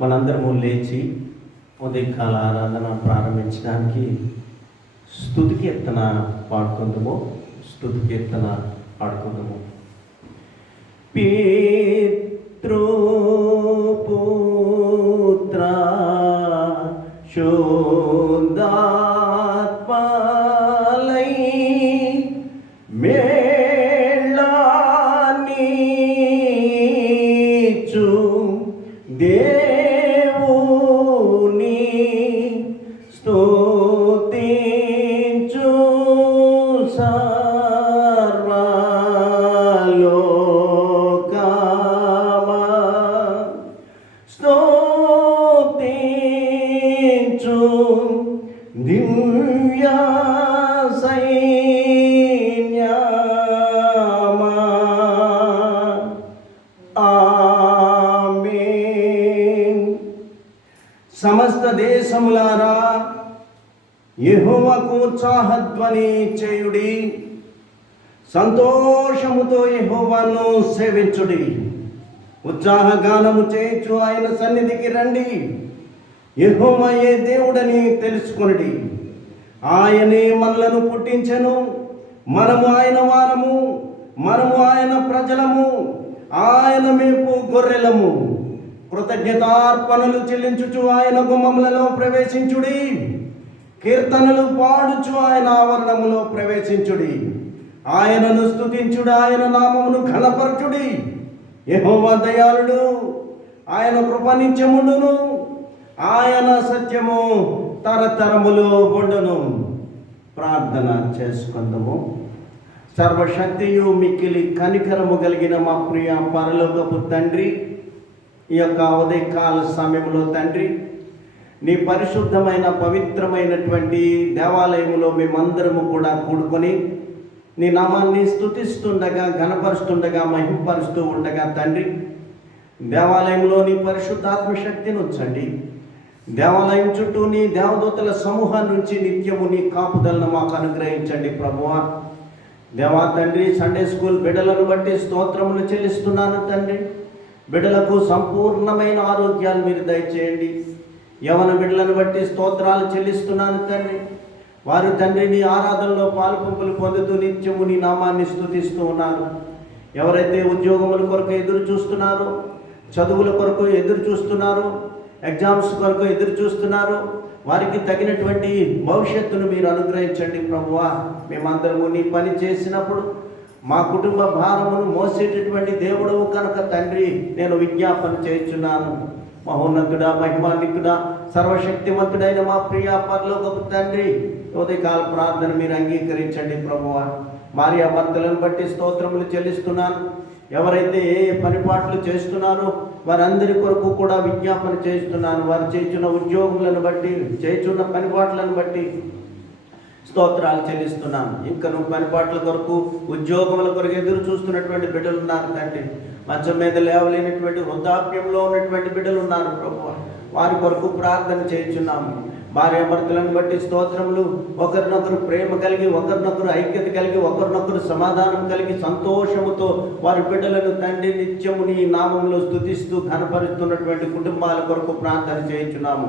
మనందరము లేచి ఉదయకాల ఆరాధన ప్రారంభించడానికి స్తుతి కీర్తన పాడుకుందాము. స్తుతి కీర్తన పాడుకుందాము. పితృపుత్ర శుద్ధాత్మలై మేళానీచు దేవుని స్తుతించు సర్వలోకమా స్తుతించు దివ్య సైన్యమా. ఆమేన్. సమస్త దేశములారా యెహోవాకు ఉత్సాహధ్వని చేయుడి, సంతోషముతో యెహోవాను సేవించుడి. ఉత్సాహగానము చేయించు ఆయన సన్నిధికి రండి. యెహోవాయే దేవుడని తెలుసుకొనుడి. ఆయనే మనలను పుట్టించెను, మనము ఆయన వారము, మనము ఆయన ప్రజలము, ఆయన మేపు గొర్రెలము. కృతజ్ఞతార్పణలు చెల్లించుచు ఆయన గుమ్మములలో ప్రవేశించుడి. కీర్తనలు పాడుచు ఆయన ఆవరణములో ప్రవేశించుడి. ఆయనను స్తుతించుడి, ఆయన నామమును ఘనపరచుడి. యెహోవా దయాళుడు, ఆయన కృప నిత్యముండును, ఆయన సత్యము తరతరములు ఉండును. ప్రార్థన చేసుకుందాము. సర్వశక్తియు మిక్కిలి కనికరము కలిగిన మా ప్రియ పరలోకపు తండ్రి, ఈ యొక్క ఉదయకాల సమయంలో తండ్రి, నీ పరిశుద్ధమైన పవిత్రమైనటువంటి దేవాలయములో మేమందరము కూడా కూడుకొని నీ నామాన్ని స్తుతిస్తుండగా, ఘనపరుస్తుండగా, మహిమపరుస్తూ ఉండగా తండ్రి, దేవాలయంలో నీ పరిశుద్ధాత్మ శక్తిని ఉంచండి. దేవాలయం చుట్టూ నీ దేవదూతల సమూహం నుంచి నిత్యము నీ కాపుదలను మాకు అనుగ్రహించండి ప్రభువా. దేవా తండ్రి, సండే స్కూల్ బిడ్డలను బట్టి స్తోత్రములు చెల్లిస్తున్నాను తండ్రి. బిడ్డలకు సంపూర్ణమైన ఆరోగ్యాలు మీరు దయచేయండి. యవన బిడ్డలను బట్టి స్తోత్రాలు చెల్లిస్తున్నాను తండ్రి. వారు తండ్రి నీ ఆరాధనలో పాలుపంపులు పొందుతూ నిత్యము నీ నామాన్ని స్తుతిస్తూ ఉన్నారు. ఎవరైతే ఉద్యోగముల కొరకు ఎదురు చూస్తున్నారో, చదువుల కొరకు ఎదురు చూస్తున్నారో, ఎగ్జామ్స్ కొరకు ఎదురు చూస్తున్నారు, వారికి తగినటువంటి భవిష్యత్తును మీరు అనుగ్రహించండి ప్రభువా. మేమందరము నీ పని చేసినప్పుడు మా కుటుంబ భారమును మోసేటటువంటి దేవుడవు కనుక తండ్రి, నేను విజ్ఞాపన చేయుచున్నాను. మహోన్నతుడా, మహిమాన్వితుడా, సర్వశక్తివంతుడైన మా ప్రియ పరలోకపు తండ్రి, ఉదయకాల ప్రార్థన మీరు అంగీకరించండి ప్రభువా. భార్యాభర్తలను బట్టి స్తోత్రములు చెల్లిస్తున్నాను. ఎవరైతే ఏ పనిపాట్లు చేస్తున్నారో వారందరి కొరకు కూడా విజ్ఞాపన చేస్తున్నాను. వారు చేస్తున్న ఉద్యోగములను బట్టి, చేస్తున్న పనిపాట్లను బట్టి స్తోత్రాలు చెల్లిస్తున్నాను. ఇంకా నువ్వు పనిపాట్ల కొరకు, ఉద్యోగముల కొరకు ఎదురు చూస్తున్నటువంటి బిడ్డలు ఉన్నారు తండ్రి. మంచం మీద లేవలేనటువంటి, వృద్ధాప్యంలో ఉన్నటువంటి బిడ్డలు ఉన్నారు ప్రభువా. వారి కొరకు ప్రార్థన చేయుచున్నాము. భార్యాభర్తలను బట్టి స్తోత్రములు. ఒకరినొకరు ప్రేమ కలిగి, ఒకరినొకరు ఐక్యత కలిగి, ఒకరినొకరు సమాధానం కలిగి, సంతోషముతో వారి బిడ్డలను తండ్రి నిత్యము నీ నామంలో స్తుతిస్తూ ఘనపరుస్తున్నటువంటి కుటుంబాల కొరకు ప్రార్థన చేయుచున్నాము.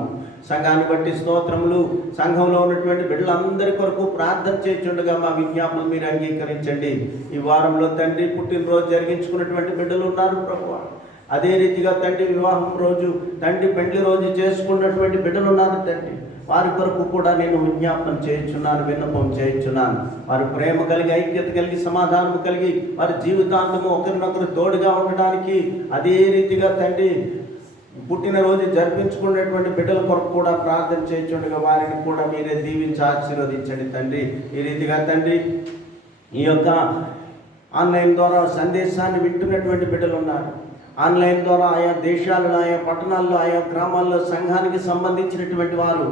సంఘాన్ని బట్టి స్తోత్రములు. సంఘంలో ఉన్నటువంటి బిడ్డలందరి కొరకు ప్రార్థన చేయుచుండగా మా విజ్ఞాపనలు మీరు అంగీకరించండి. ఈ వారంలో తండ్రి పుట్టినరోజు జరిగించుకున్నటువంటి బిడ్డలు ఉన్నారు ప్రభువా. అదే రీతిగా తండ్రి వివాహం రోజు, తండ్రి పెండ్లి రోజు చేసుకున్నటువంటి బిడ్డలు ఉన్నారు తండ్రి. వారి కొరకు కూడా నేను విజ్ఞాపనం చేయించున్నాను, విన్నపం చేయించున్నాను. వారి ప్రేమ కలిగి, ఐక్యత కలిగి, సమాధానం కలిగి, వారి జీవితాంతము ఒకరినొకరు తోడుగా ఉండడానికి, అదే రీతిగా తండ్రి పుట్టినరోజు జరిపించుకునేటువంటి బిడ్డల కొరకు కూడా ప్రార్థన చేయించుండగా వారిని కూడా మీరే దీవించి ఆశీర్వదించండి తండ్రి. ఈ రీతిగా తండ్రి ఈ యొక్క ఆన్లైన్ ద్వారా సందేశాన్ని వింటున్నటువంటి బిడ్డలు ఉన్నారు. ఆన్లైన్ ద్వారా ఆయా దేశాలలో, ఆయా పట్టణాల్లో, ఆయా గ్రామాల్లో సంఘానికి సంబంధించినటువంటి వారు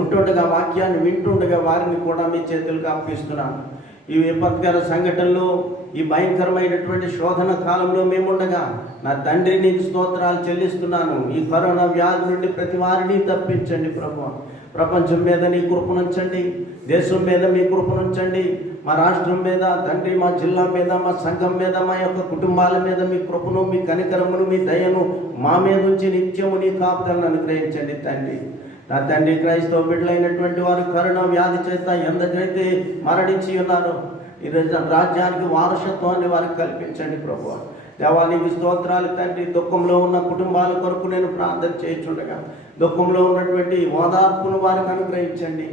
ఉంటుండగా, వాక్యాన్ని వింటుండగా వారిని కూడా మీ చేతులకు అప్పగిస్తున్నాను. ఈ విపత్కర సంఘటనలో, ఈ భయంకరమైనటువంటి శోధన కాలంలో మేముండగా నా తండ్రి నీకు స్తోత్రాలు చెల్లిస్తున్నాను. ఈ కరోనా వ్యాధి నుండి ప్రతి వారిని తప్పించండి ప్రభువా. ప్రపంచం మీద నీ కృపనుంచండి, దేశం మీద మీ కృపనుంచండి, మా రాష్ట్రం మీద తండ్రి, మా జిల్లా మీద, మా సంఘం మీద, మా యొక్క కుటుంబాల మీద మీ కృపను, మీ కనికరమును, మీ దయను మా మీద ఉంచి నిత్యము నీ కాపుదలను అనుగ్రహించండి తండ్రి. నా తండ్రి, క్రైస్తవ బిడ్డలైనటువంటి వారు కరోనా వ్యాధి చేత ఎందరైతే మరణించి ఉన్నారో ఈరోజు రాజ్యానికి వారసత్వాన్ని వారికి కల్పించండి ప్రభువా. దేవానికి స్తోత్రాలు తండ్రి. దుఃఖంలో ఉన్న కుటుంబాల కొరకు నేను ప్రార్థన చేయించుండగా దుఃఖంలో ఉన్నటువంటి ఓదార్పును వారికి అనుగ్రహించండి,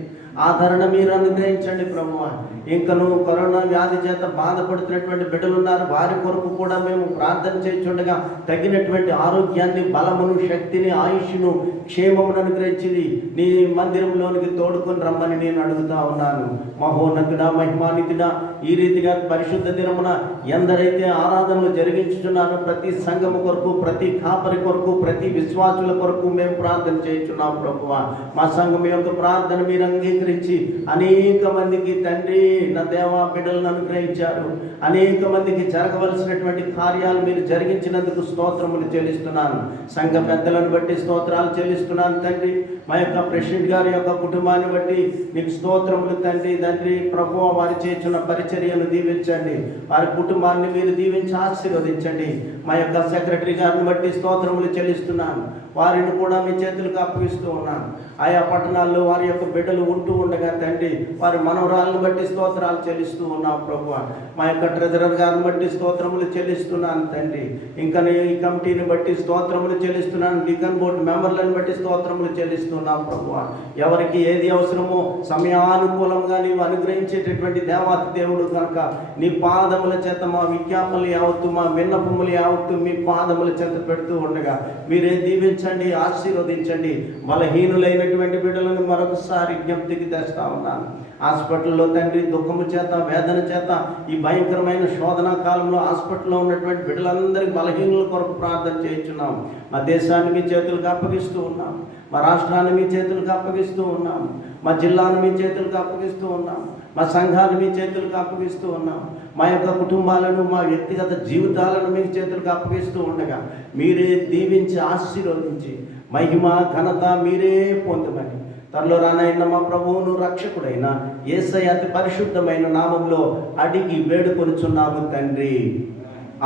ఆదరణ మీరు అనుగ్రహించండి ప్రభువా. ఇంకను కరోనా వ్యాధి చేత బాధపడుతున్నటువంటి బిడ్డలు ఉన్నారు, వారి కొరకు కూడా మేము ప్రార్థన చేయించుండగా తగినటువంటి ఆరోగ్యాన్ని, బలమును, శక్తిని, ఆయుష్ను, క్షేమమును అనుగ్రహించింది నీ మందిరంలోనికి తోడుకొని రమ్మని నేను అడుగుతా ఉన్నాను. మహోన్నతుడా, మహిమానితుడా, ఈ రీతిగా పరిశుద్ధ దినమున ఎందరైతే ఆరాధనలు జరిగించుచున్నారో ప్రతి సంఘము కొరకు, ప్రతి కాపరి కొరకు, ప్రతి విశ్వాసుల కొరకు మేము ప్రార్థన చేయించున్నాం ప్రభువా. మా సంఘం యొక్క ప్రార్థన మీరు అంగీకరించి అనేక మందికి తండ్రి నా దేవా బిడ్డలను అనుగ్రహించారు. అనేక మందికి జరగవలసినటువంటి కార్యాలు మీరు జరిగించినందుకు స్తోత్రములు చెల్లిస్తున్నాను. సంఘ పెద్దలను బట్టి స్తోత్రాలు చెల్లిస్తున్నాను తండ్రి. మా యొక్క ప్రెసిడెంట్ గారి యొక్క కుటుంబాన్ని బట్టి నీకు స్తోత్రములు తండ్రి. తండ్రి ప్రభువా, వారి చేస్తున్న పరిచర్యను దీవించండి, వారి కుటుంబాన్ని మీరు దీవించి ఆశీర్వదించండి. మా యొక్క సెక్రటరీ గారిని బట్టి స్తోత్రములు చెల్లిస్తున్నాను, వారిని కూడా మీ చేతులకు అప్పగిస్తూ ఉన్నాను. ఆయా పట్టణాల్లో వారి యొక్క బిడ్డలు ఉంటూ ఉండగా తండ్రి వారి మనవరాలను బట్టి స్తోత్రాలు చెల్లిస్తూ ఉన్నాం ప్రభువా. మా యొక్క ట్రెజరర్ గారిని బట్టి స్తోత్రములు చెల్లిస్తున్నాను తండ్రి. ఇంకా ఈ కమిటీని బట్టి స్తోత్రములు చెల్లిస్తున్నాను, డికన్ బోర్డు మెంబర్లను బట్టి స్తోత్రములు చెల్లిస్తున్నాం ప్రభువా. ఎవరికి ఏది అవసరమో సమయానుకూలంగా నీవు అనుగ్రహించేటటువంటి దేవాతి దేవుడు కనుక నీ పాదముల చేత మా విజ్ఞాపనలు యావత్తు, మా విన్నపములు యావత్తు మీ పాదముల చేత పెడుతూ ఉండగా మీరే దీవించండి, ఆశీర్వదించండి. బలహీనులైనటువంటి బిడ్డలను మరొకసారి జ్ఞప్తికి తెస్తా ఉన్నాను. హాస్పిటల్లో తండ్రి దుఃఖము చేత, వేదన చేత, ఈ భయంకరమైన శోధన కాలంలో హాస్పిటల్లో ఉన్నటువంటి బిడ్డలందరికీ బలహీనుల కొరకు ప్రార్థన చేయించున్నాం. మా దేశాన్ని మీ చేతులకు అప్పగిస్తూ ఉన్నాం, మా రాష్ట్రాన్ని మీ చేతులకు అప్పగిస్తూ ఉన్నాం, మా జిల్లాను మీ చేతులకు అప్పగిస్తూ ఉన్నాం, మా సంఘాన్ని మీ చేతులకు అప్పగిస్తూ ఉన్నాం, మా యొక్క కుటుంబాలను, మా వ్యక్తిగత జీవితాలను మీ చేతులకు అప్పగిస్తూ ఉండగా మీరే దీవించి ఆశీర్వదించి మహిమ ఘనత మీరే పొందమని త్వరలో రానైన మా ప్రభువును రక్షకుడైన యేసయ్య అతి పరిశుద్ధమైన నామంలో అడిగి వేడుకొనుచున్నాము తండ్రి,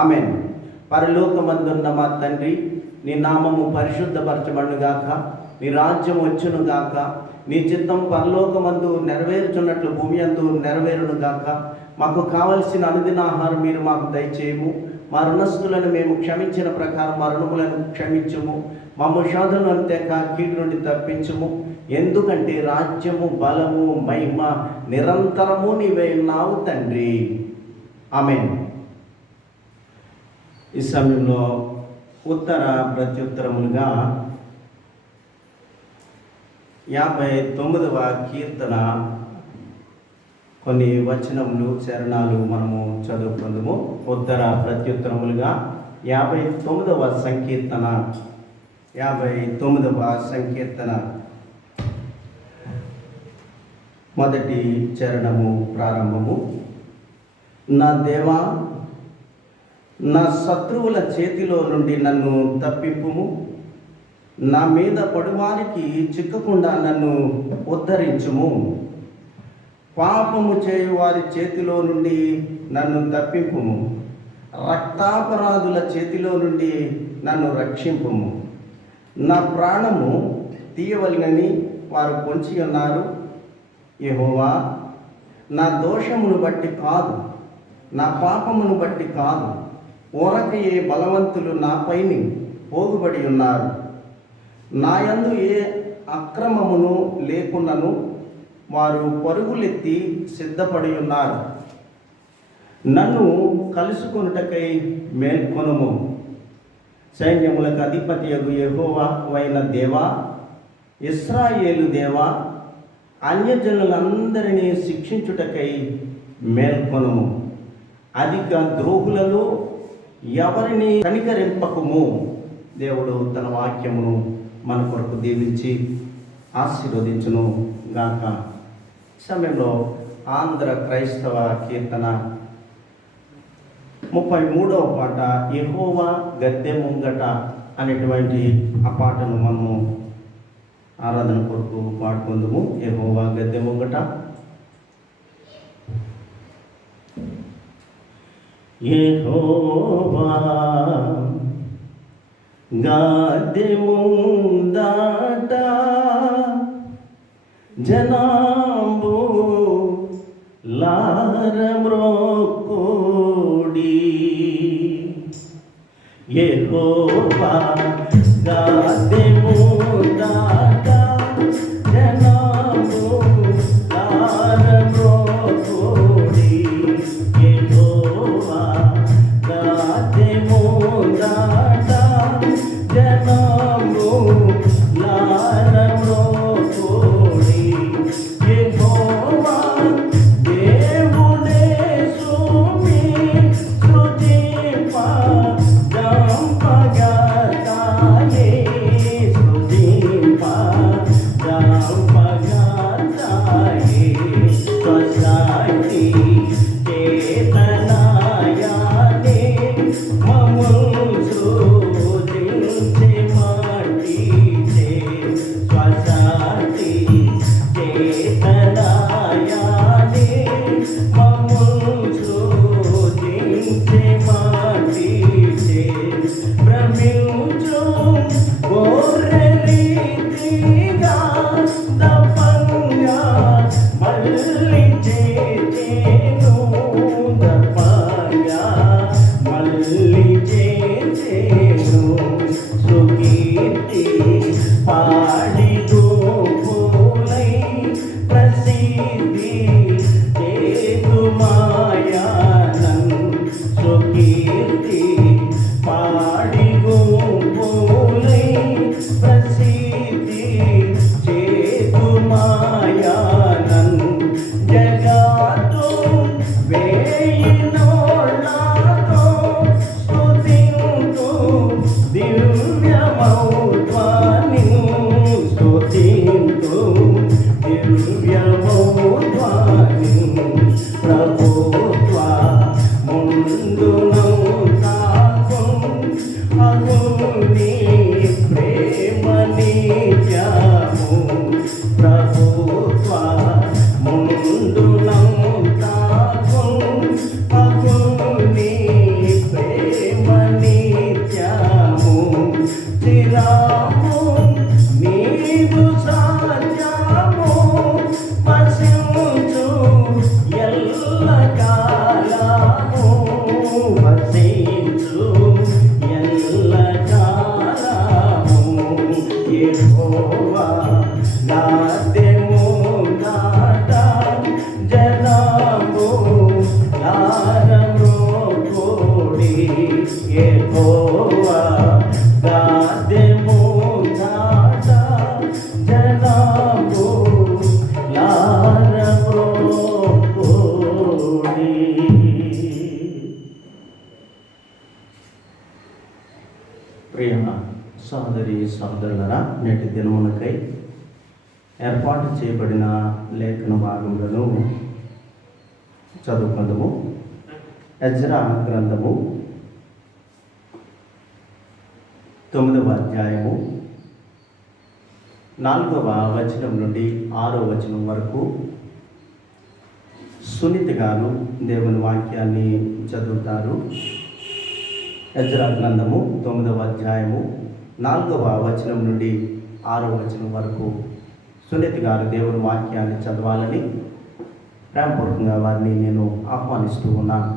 ఆమేన్. పరలోకమందున్న మా తండ్రి, నీ నామము పరిశుద్ధపరచబడుగాక, నీ రాజ్యం వచ్చునుగాక, నీ చిత్తం పరలోకమందు నెరవేరుచున్నట్లు భూమి అందు నెరవేరునుగాక. మాకు కావలసిన అనుదిన ఆహారం మీరు మాకు దయచేయము. మా రుణస్థులను మేము క్షమించిన ప్రకారం మా రుణములను క్షమించుము. మా శోధనలు అంతేక కీడు నుండి తప్పించుము. ఎందుకంటే రాజ్యము, బలము, మహిమ నిరంతరము నీవే ఉన్నావు తండ్రి, ఆమేన్. ఈ సమయంలో ఉత్తర ప్రత్యుత్తరములుగా 59వ కీర్తన కొన్ని వచనములు, చరణాలు మనము చదువుకుందాము. ఉత్తర ప్రత్యుత్తరములుగా 59వ సంకీర్తన, 59వ సంకీర్తన మొదటి చరణము ప్రారంభము. నా దేవా, నా శత్రువుల చేతిలో నుండి నన్ను తప్పింపుము. నా మీద పడువారికి చిక్కకుండా నన్ను ఉద్ధరించుము. పాపము చేయు వారి చేతిలో నుండి నన్ను తప్పింపుము. రక్తాపరాధుల చేతిలో నుండి నన్ను రక్షింపుము. నా ప్రాణము తీయవలనని వారు పొంచి ఉన్నారు. యెహోవా, నా దోషమును బట్టి కాదు, నా పాపమును బట్టి కాదు, ఊరకయే బలవంతులు నాపైని పోగుబడి ఉన్నారు. నాయందు ఏ అక్రమమును లేకున్నను వారు పరుగులెత్తి సిద్ధపడి ఉన్నారు. నన్ను కలుసుకొనుటకై మేల్కొనుము. సైన్యములకు అధిపతియగు యెహోవా అయిన దేవా, ఇశ్రాయేలు దేవా, అన్యజనులందరినీ శిక్షించుటకై మేల్కొనుము. అధిక ద్రోహులలో ఎవరిని కనికరింపకుము. దేవుడు తన వాక్యమును మన కొరకు దీవించి ఆశీర్వదించును గాక. సమయంలో ఆంధ్ర క్రైస్తవ కీర్తన 33వ పాట, యెహోవా గద్దె ముంగట అనేటువంటి ఆ పాటను మనము ఆరాధన కొరకు పాడుకుందుము. యెహోవా గద్దె ముంగట. యెహోవా గద్దె ముందట జనాంబు లారమ్రోకోడి. యెహోవా గద్దె ముందట జనాంబు లారమ్రోకోడి. యెహోవా గద్దె ముందట జనాంబు లారమ్రోకోడి. యెహోవా దేవుడే సుమి సృజింప జంపగతాయే. సృజింప జంపగతాయే. స్వశక్తి చేతనాయానే మమ్మును సృజించి మట్టిచే. స్వశక్తి చేతనాయానే మమ్మును సృజించి మట్టిచే. భ్రమించు గొర్రె రీతిగా దప్పంగా మళ్ళీ చేసేను. దప్పంగా మళ్ళీ చేసేను. సుకీర్తి పాడి గోపులై ప్రసిద్ధి చేతుమాయానన్. సుకీర్తి పాడి గోపులై ప్రసిద్ధి చేతుమాయానన్. జగత్తు వేయినోళ్ళతో స్తుతింతు దివ్యమౌధ్వని. స్తుతింతు దివ్యమౌధ్వని. ప్రభుత్వ ముందును తాకుం అగుని ప్రేమ నిత్యము. ప్రభుత్వ ముందును తాకుం అగుని ప్రేమ నిత్యము. చిరాము నీదు సాధ్యము వసించు ఎల్ల కాలము. వసించు ఎల్ల కాలము. యెహోవా గద్దె ముందట జనాంబు లారమ్రోకోడి. యెహోవా గద్దె ముందట జనాంబు లారమ్రోకోడి. ప్రియ సోదరి సోదరులరా, నేటి దినమునకై ఏర్పాటు చేయబడిన లేఖన భాగములను చదువుకుందాము. ఎజ్రా గ్రంథము 9వ అధ్యాయము 4వ వచనం నుండి 6వ వచనం వరకు సునీత గారు దేవుని వాక్యాన్ని చదువుతారు. ఎజ్రా గ్రంథము 9వ అధ్యాయము 4వ వచనం నుండి 6వ వచనం వరకు సునీత గారు దేవుని వాక్యాన్ని చదవాలని ప్రేమపూర్వకంగా వారిని నేను ఆహ్వానిస్తూ ఉన్నాను.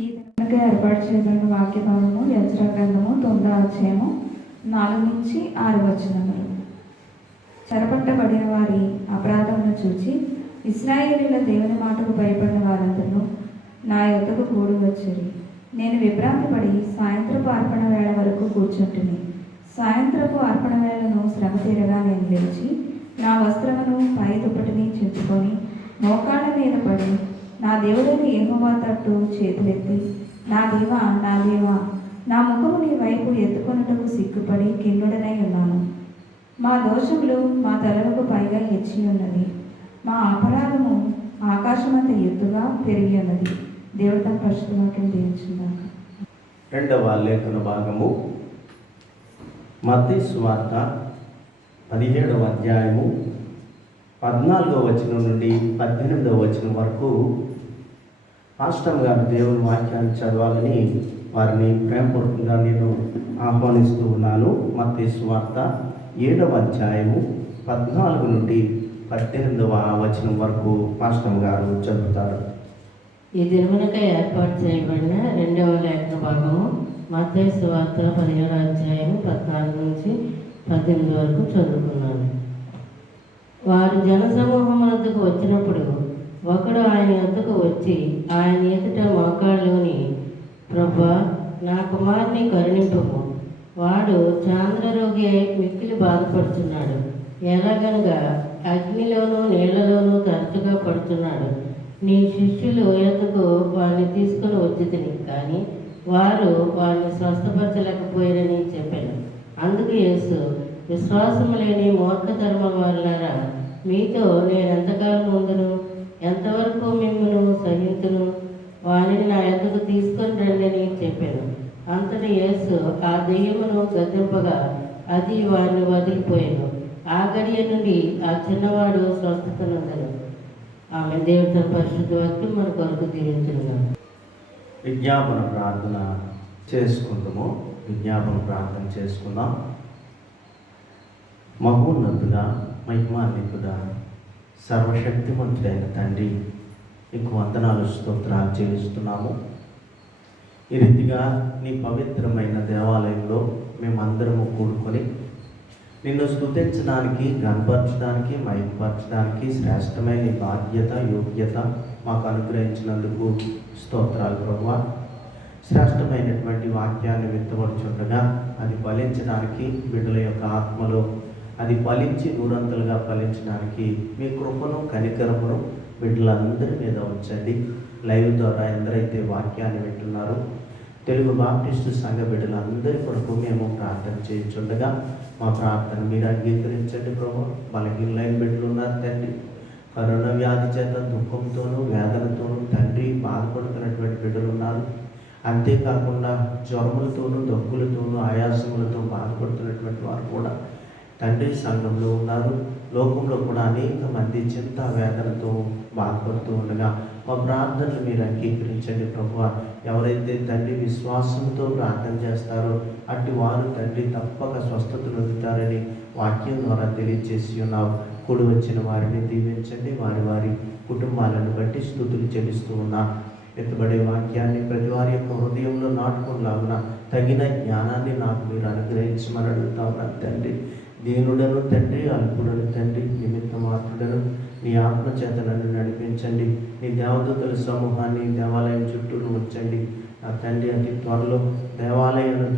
ఈ దినమునకే ఏర్పాటు చేయబడిన వాక్య భాగము ఎజ్రా గ్రంథము 9వ అధ్యాయము 4 నుంచి 6 వచనములు. చెరపట్టబడిన వారి అపరాధమును చూచి ఇశ్రాయేలీయుల దేవుని మాటకు భయపడిన వారందరూ నా యొద్దకు కూడి వచ్చిరి. నేను విభ్రాంతి పడి సాయంత్రపు అర్పణ వేళ వరకు కూర్చుంటుని. సాయంత్రపు అర్పణ వేళను శ్రమ తీరగా నేను లేచి నా వస్త్రమును పై దుప్పటిని చించుకొని మోకాళ్ళ మీద పడి నా దేవుడైన యెహోవా తట్టు చేతులెత్తి, నా దేవా నా ముఖము నీ వైపు ఎత్తుకొనుటకు సిగ్గుపడి కిన్నుడనై ఉన్నాను. మా దోషములు మా తలలకు పైగా హెచ్చి ఉన్నది. మా అపరాధము ఆకాశమంత ఎత్తుగా పెరిగి ఉన్నది. దేవుడు తన పరిశుద్ధ వాక్యం దీవించుగాక. రెండవ లేఖన భాగము మత్తయి సువార్త 17వ అధ్యాయము 14వ వచనం నుండి 18వ వచనం వరకు పాస్టర్ గారు దేవుని వాక్యాన్ని చదవాలని వారిని ప్రేమపూర్వకంగా నేను ఆహ్వానిస్తూ ఉన్నాను. మత్తయి సువార్త 7వ అధ్యాయము 14 నుండి 18వ వచనం వరకు పాస్టర్ గారు చదువుతారు. ఈ దినమునకై ఏర్పాటు చేయబడిన 2వ లేఖన భాగము మత్తయి సువార్త 17వ అధ్యాయము 14 నుంచి 18 వరకు చదువుకున్నాను. వారు జనసమూహం వద్దకు వచ్చినప్పుడు ఒకడు ఆయన వద్దకు వచ్చి ఆయన ఎదుట మోకాళ్ళలోని, ప్రభువా, నా కుమారుని కరుణింపుము, వాడు చాంద్రరోగి అయి మిక్కిలి బాధపడుతున్నాడు. ఎలాగనగా అగ్నిలోనూ నీళ్లలోనూ తరచుగా పడుతున్నాడు. నీ శిష్యులు ఎందుకు వారిని తీసుకుని వచ్చితిని, కానీ వారు వారిని స్వస్థపరచలేకపోయారని చెప్పాను. అందుకు యేసు, విశ్వాసము లేని మూర్ఖతరమ వారులారా, మీతో నేను ఎంతకాలం ఉందును, ఎంతవరకు మిమ్మల్ని సహించును, వారిని నా యొద్దకు తీసుకొని రండి అని చెప్పాను. అంతటి యేసు ఆ దెయ్యమును గద్దింపగా అది వారిని వదిలిపోయాను. ఆ గడియ నుండి ఆ చిన్నవాడు స్వస్థత నొందెను. ఆమె దేవుడి పరిశుద్ధ వాక్యం మన కొరకు దీవించున్నాను. విజ్ఞాపన ప్రార్థన చేసుకుందాము. విజ్ఞాపన ప్రార్థన చేసుకుందాం. మహోన్నతుడా, మహిమాన్వితుడా, సర్వశక్తిమంతుడైన తండ్రి, నీకు వందనాలు స్తోత్రాలు చెల్లిస్తున్నాము. ఈ రీతిగా నీ పవిత్రమైన దేవాలయంలో మేమందరము కూడుకొని నిన్ను స్తుతించడానికి, గణపరచడానికి, మహిమపరచడానికి శ్రేష్టమైన బాధ్యత, యోగ్యత మాకు అనుగ్రహించినందుకు స్తోత్రాలు ప్రభువా. శ్రేష్టమైనటువంటి వాక్యాన్ని విత్తబడుచుండగా అది ఫలించడానికి, బిడ్డల యొక్క ఆత్మలో అది ఫలించి నూరంతలుగా ఫలించడానికి మీ కృపను, కనికరమును బిడ్డలందరి మీద ఉంచండి. లైవ్ ద్వారా ఎందరైతే వాక్యాన్ని వింటున్నారో తెలుగు బాప్టిస్టు సంఘ బిడ్డలందరి కొరకు మేము ప్రార్థన చేయించుండగా మా ప్రార్థన మీరు అంగీకరించండి ప్రభు. బలహీనలైన బిడ్డలు ఉన్నారు తండ్రి, కరోనా వ్యాధి చేత దుఃఖంతోనూ వేదనతోనూ తండ్రి బాధపడుతున్నటువంటి బిడ్డలు ఉన్నారు. అంతేకాకుండా జ్వరములతోనూ, దగ్గులతోనూ, ఆయాసములతో బాధపడుతున్నటువంటి వారు కూడా తండ్రి సంఘంలో ఉన్నారు. లోకంలో కూడా అనేక మంది చింత వేదనతో బాధపడుతూ ఉండగా మా ప్రార్థనలు మీరు అంగీకరించండి ప్రభువా. ఎవరైతే తండ్రి విశ్వాసంతో ప్రార్థన చేస్తారో అట్టి వారు తండ్రి తప్పక స్వస్థత పొందుతారని వాక్యం ద్వారా తెలియజేసి ఉన్నావు. కూడి వచ్చిన వారిని దీవించండి. వారి వారి కుటుంబాలను బట్టి స్తుతులు చెల్లిస్తూ ఉన్నా. ఎత్తుబడే వాక్యాన్ని ప్రతి వారి యొక్క హృదయంలో నాటుకునేలాగున తగిన జ్ఞానాన్ని నాకు మీరు అనుగ్రహించమని అడుగుతా ఉన్నాను తండ్రి. దీనుడను తండ్రి, అల్పుడను తండ్రి, నిమిత్త మాత్రుడను నీ ఆత్మచేత నన్ను నడిపించండి. నీ దేవదూతల సమూహాన్ని దేవాలయం చుట్టూరు ఉంచండి. నా తండ్రి అతి త్వరలో దేవాలయాన్ని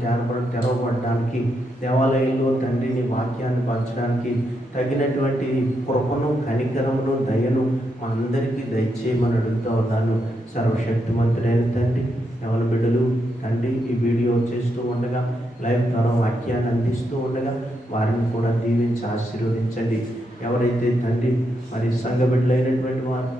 తెరవబడడానికి, దేవాలయంలో తండ్రి నీ వాక్యాన్ని పంచడానికి తగినటువంటి కృపను, కనికరమును, దయను మా అందరికీ దయచేయమని అడుగుతూ ఉన్నాను. సర్వశక్తిమంతుడైన తండ్రి, ఎవరి బిడ్డలు తండ్రి ఈ వీడియో చేస్తూ ఉండగా, లైవ్ ద్వారా వాక్యాన్ని అందిస్తూ ఉండగా వారిని కూడా దీవించి ఆశీర్వదించండి. ఎవరైతే తండ్రి మరి సంఘ బిడ్డలైనటువంటి వారు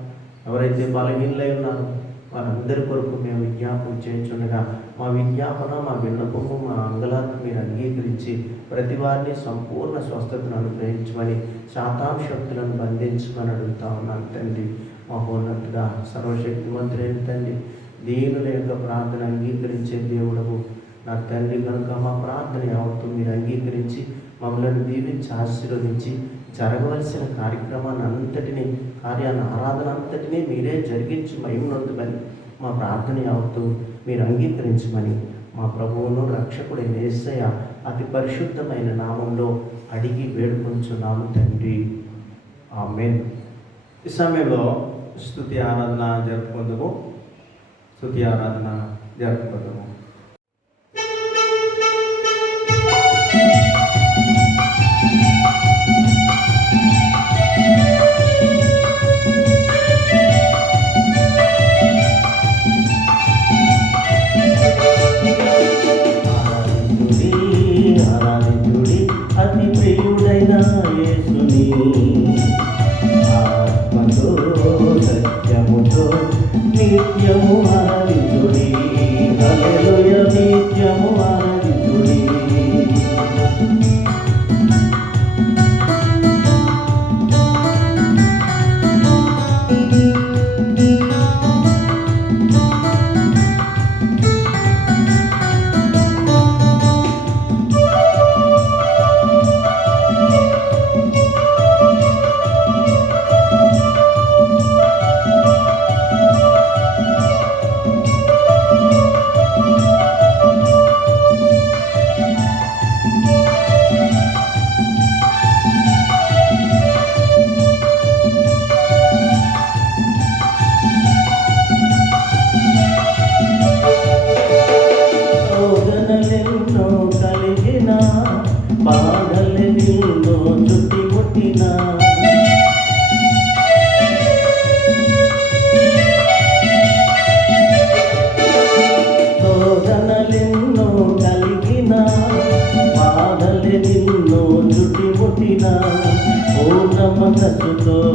ఎవరైతే బలహీనలై ఉన్నారో వారందరి కొరకు మేము విజ్ఞాపన చేయించుండగా మా విజ్ఞాపన, మా విన్నపము, మా అంగలాన్ని మీరు అంగీకరించి ప్రతి వారిని సంపూర్ణ స్వస్థతను అనుగ్రహించమని, శాతాం శక్తులను బంధించమని అడుగుతా ఉన్నాను తండ్రి. మహోన్నతుడా, సర్వశక్తిమంతుడైన తండ్రి, దీనుల యొక్క ప్రార్థన అంగీకరించే దేవుడవు నా తండ్రి కనుక మా ప్రార్థన యావత్తు మీరు అంగీకరించి మమ్మల్ని దీవించి ఆశీర్వదించి జరగవలసిన కార్యాన్ని ఆరాధన అంతటినీ మీరే జరిగించి మహిమనొందుమని మా ప్రార్థన యావత్తు మీరు అంగీకరించమని మా ప్రభువును రక్షకుడైన యేసయ్య అతి పరిశుద్ధమైన నామంలో అడిగి వేడుకొంచున్నాము తండ్రి, ఆమేన్. ఈ సమయంలో స్తుతి ఆరాధన జరుపుకుందాము. స్తుతి ఆరాధన జరుపుకుందాము. ఆరాధించుడి అతి ప్రియుడైన యేసుని, ఆత్మతో సత్యముతో నిత్యము ఆరాధించుడి. హల్లెలూయా.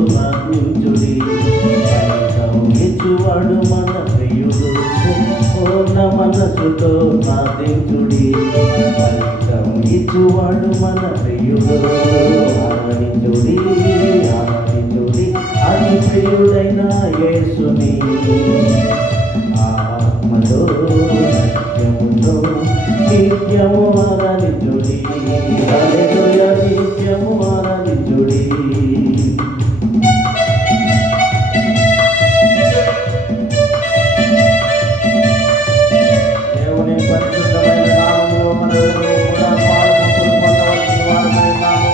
ప్రార్థించుడి, ఫలితం ఇచ్చువాడు మన ప్రియుడు. పూర్ణ మనసుతో ప్రార్థించుడి, ఫలితం ఇచ్చువాడు మన ప్రియుడు. ఆరాధించుడి ఆరాధించుడి అది ప్రియుడైన యేసుని, ఆత్మలో సత్యముతో నిత్యము ఆరాధించుడి. హల్లెలూయా నిత్యము ఆరాధించుడి. దేవుని పరిశుద్ధమైన నామములో మనందరము కూడా పాలుపంపులు పొందవలసిన వారమైనాము.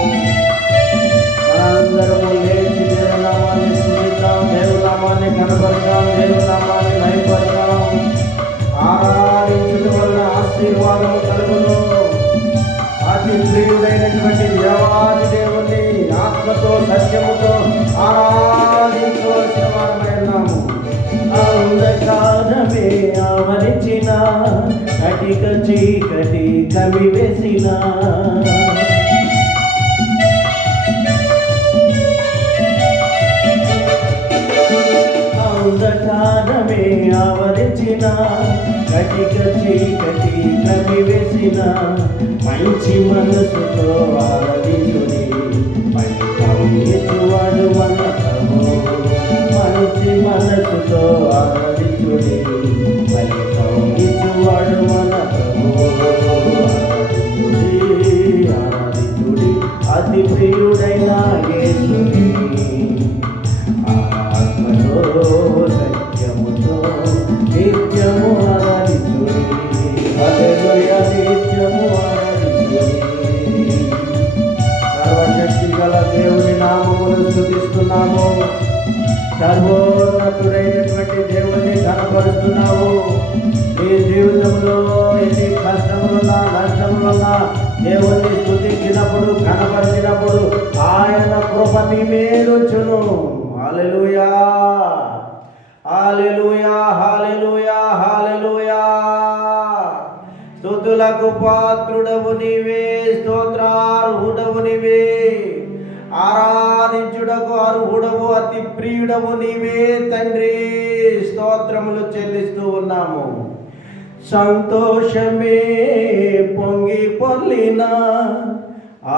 మనందరము లేచి దేవుని నామాన్ని స్తుతిద్దాం, దేవుని నామాన్ని కనపడదాం, దేవుని నామాన్ని మహిమపడదాం. ఆరాధించుట వలన ఆశీర్వాదము కలుగును. అతి ప్రియుడైనటువంటి దేవాది దేవుని ఆత్మతో సత్యముతో ఆరాధించవలసిన వారమైనాము. అంధకారమే ఆవరించిన, కటిక చీకటి కమివేసిన, అంధకారమే ఆవరించిన, కటిక చీకటి కమివేసిన, మంచి మనసుతో ఆరాధించుడి, ఫలితం ఇచ్చువాడు మన ప్రభువు. మంచి మనసుతో ఆరాధించుడి, ఫలితం ఇచ్చువాడు మన ప్రభువు. ఆరాధించుడి ఆరాధించుడి అతి ప్రియుడైన యేసుని, ఆత్మతో సత్యముతో నిత్యము ఆరాధించుడి. హల్లెలూయా నిత్యము ఆరాధించుడి. సర్వశక్తి గల దేవుని నామమును స్తుతిస్తున్నాము. సర్వోన్నతుడైనటువంటి దేవుని కనపరుస్తున్నావు. నీ జీవితంలో ఎన్ని కష్టములున్నా నష్టములున్నా దేవుణ్ణి స్తుతించినప్పుడు కనపరిచినప్పుడు ఆయన కృప నీ మేలుచును. హల్లెలూయా హల్లెలూయా హల్లెలూయా హల్లెలూయా. స్తుతులకు పాత్రుడవు నీవే, స్తోత్రార్హుడవు నీవే, ఆరాధించుటకు అర్హుడవు అతి ప్రియుడవు నీవే తండ్రి. స్తోత్రములు చెల్లిస్తూ ఉన్నాము. సంతోషమే పొంగి పొర్లిన,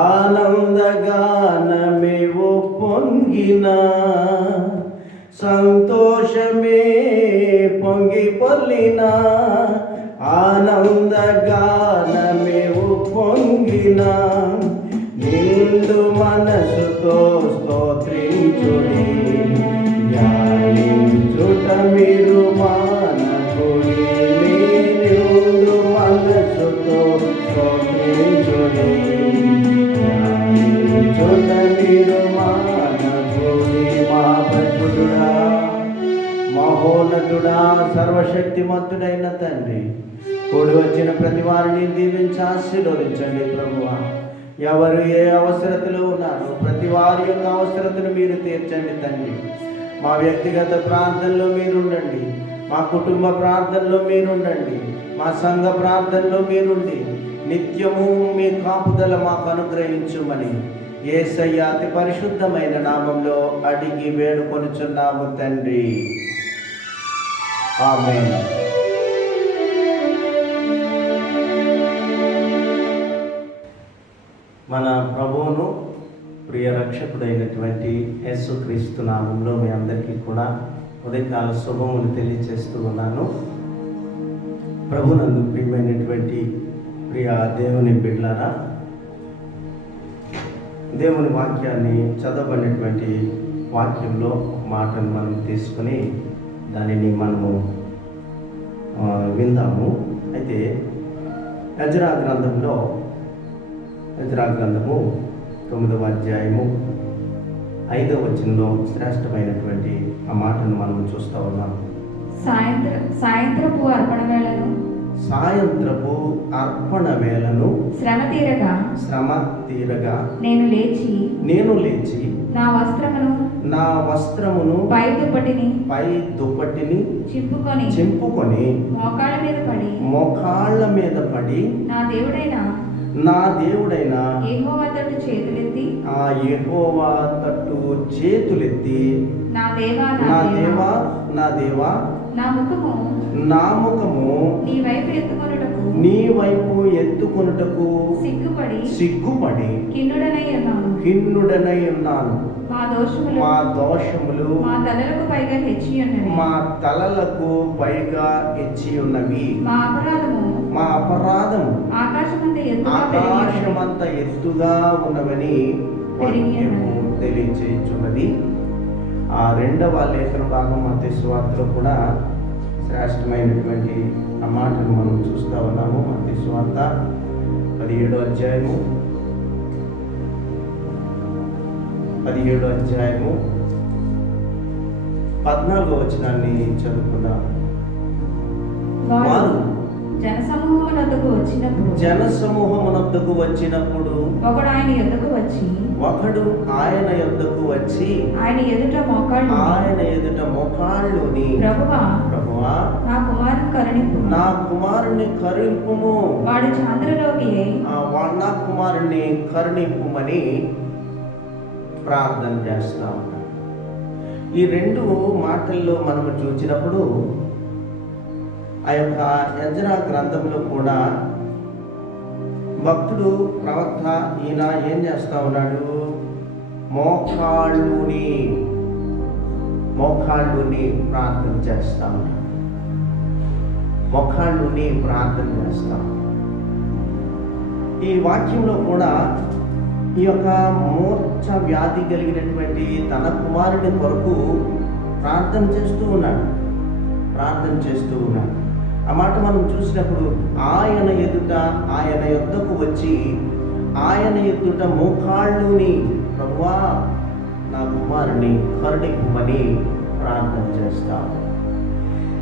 ఆనందగానమే పొంగిన, సంతోషమే పొంగి పొర్లిన, ఆనందగానమే పొంగిన, నిండు మనసుతో స్తోత్రించుడి, ధ్యానించుట మీరు మానకుడి. నిండు మనసుతో స్తోత్రించుడి, ధ్యానించుట మీరు మానకుడి. మా పరిశుద్ధుడా, మహోన్నతుడా, సర్వశక్తిమంతుడైన తండ్రి, కూడి వచ్చిన ప్రతి వారిని దీవించి ఆశీర్వదించండి ప్రభువా. ఎవరు ఏ అవసరతలో ఉన్నారో ప్రతి వారి యొక్క అవసరతను మీరు తీర్చండి తండ్రి. మా వ్యక్తిగత ప్రార్థనలో మీరుండండి, మా కుటుంబ ప్రార్థనలో మీరుండండి, మా సంఘ ప్రార్థనలో మీరుండి నిత్యము మీ కాపుదల మాకు అనుగ్రహించుమని యేసయ్య అతి పరిశుద్ధమైన నామంలో అడిగి వేడుకొనుచున్నాము తండ్రి. ఆమేన్. మన ప్రభువును ప్రియ రక్షకుడైనటువంటి యేసుక్రీస్తు నామంలో మీ అందరికీ కూడా ఉదయకాల శుభములు తెలియజేస్తూ ఉన్నాను. ప్రభునందు ప్రియమైనటువంటి ప్రియ దేవుని బిడ్డలారా, దేవుని వాక్యాన్ని చదవబడినటువంటి వాక్యంలో మాటను మనం తీసుకుని దానిని మనము విందాము. అయితే ఎజ్రా గ్రంథము 9వ అధ్యాయము 5వ వచనంలో శ్రేష్టమైనటువంటి ఆ మాటను మనం చూస్తూ ఉన్నాం. సాయంత్రపు అర్పణ వేళను శ్రమ తీరగా నేను లేచి నా వస్త్రమును పై దుప్పటిని చింపుకొని మోకాళ్ళ మీద పడి నా దేవుడైన యెహోవా తట్టు చేతులెత్తి ఆ యెహోవా తట్టు చేతులెత్తి నా దేవా నా దేవా నా దేవా నా ముఖము నా ముఖము నీ వైపు ఎత్తుకొనుటకు నీ వైపు ఎత్తుకొనుటకు సిగ్గుపడి ఖిన్నుడనై ఉన్నాను. మా దోషములు మా తలలకు పైగా హెచ్చి ఉన్నవి. మా అపరాధము ఆకాశమంత ఎత్తుగా ఉన్నవని వాక్యము తెలియచేయుచున్నది. ఆ రెండవ లేఖన భాగం మత్తయి సువార్తలో కూడా శ్రేష్టమైనటువంటి ఆ మాటను మనం చూస్తూ ఉన్నాము. మత్తయి సువార్త 17వ అధ్యాయము 14వ వచనాన్ని చదువుకుందాం. వారు జనసమూహమునొద్దకు వచ్చినప్పుడు ఒకడు ఆయన యొద్దకు వచ్చి ఆయన ఎదుట మోకాళ్ళుని ప్రభువా నా కుమారుని కరుణింపుము వాడు చాంద్రలోకి నా కుమారుని కరుణింపుమని ప్రార్థన చేస్తా ఉన్నాడు. ఈ రెండు మాటల్లో మనము చూసినప్పుడు ఆ యొక్క యెజ్రా గ్రంథంలో కూడా భక్తుడు ప్రవక్త ఈయన ఏం చేస్తా ఉన్నాడు? మోకాళ్ళుని ప్రార్థన చేస్తా ఉన్నాడు. మోకాళ్ళుని ప్రార్థన చేస్తాం. ఈ వాక్యంలో కూడా ఈ యొక్క మూర్ఛ వ్యాధి కలిగినటువంటి తన కుమారుని కొరకు ప్రార్థన చేస్తూ ఉన్నాడు. ఆ మాట మనం చూసినప్పుడు ఆయన యొద్దకు వచ్చి ఆయన ఎదుట మోకాళ్ళుని ప్రభువా నా కుమారుని కరుణింపుమని ప్రార్థన చేస్తాం.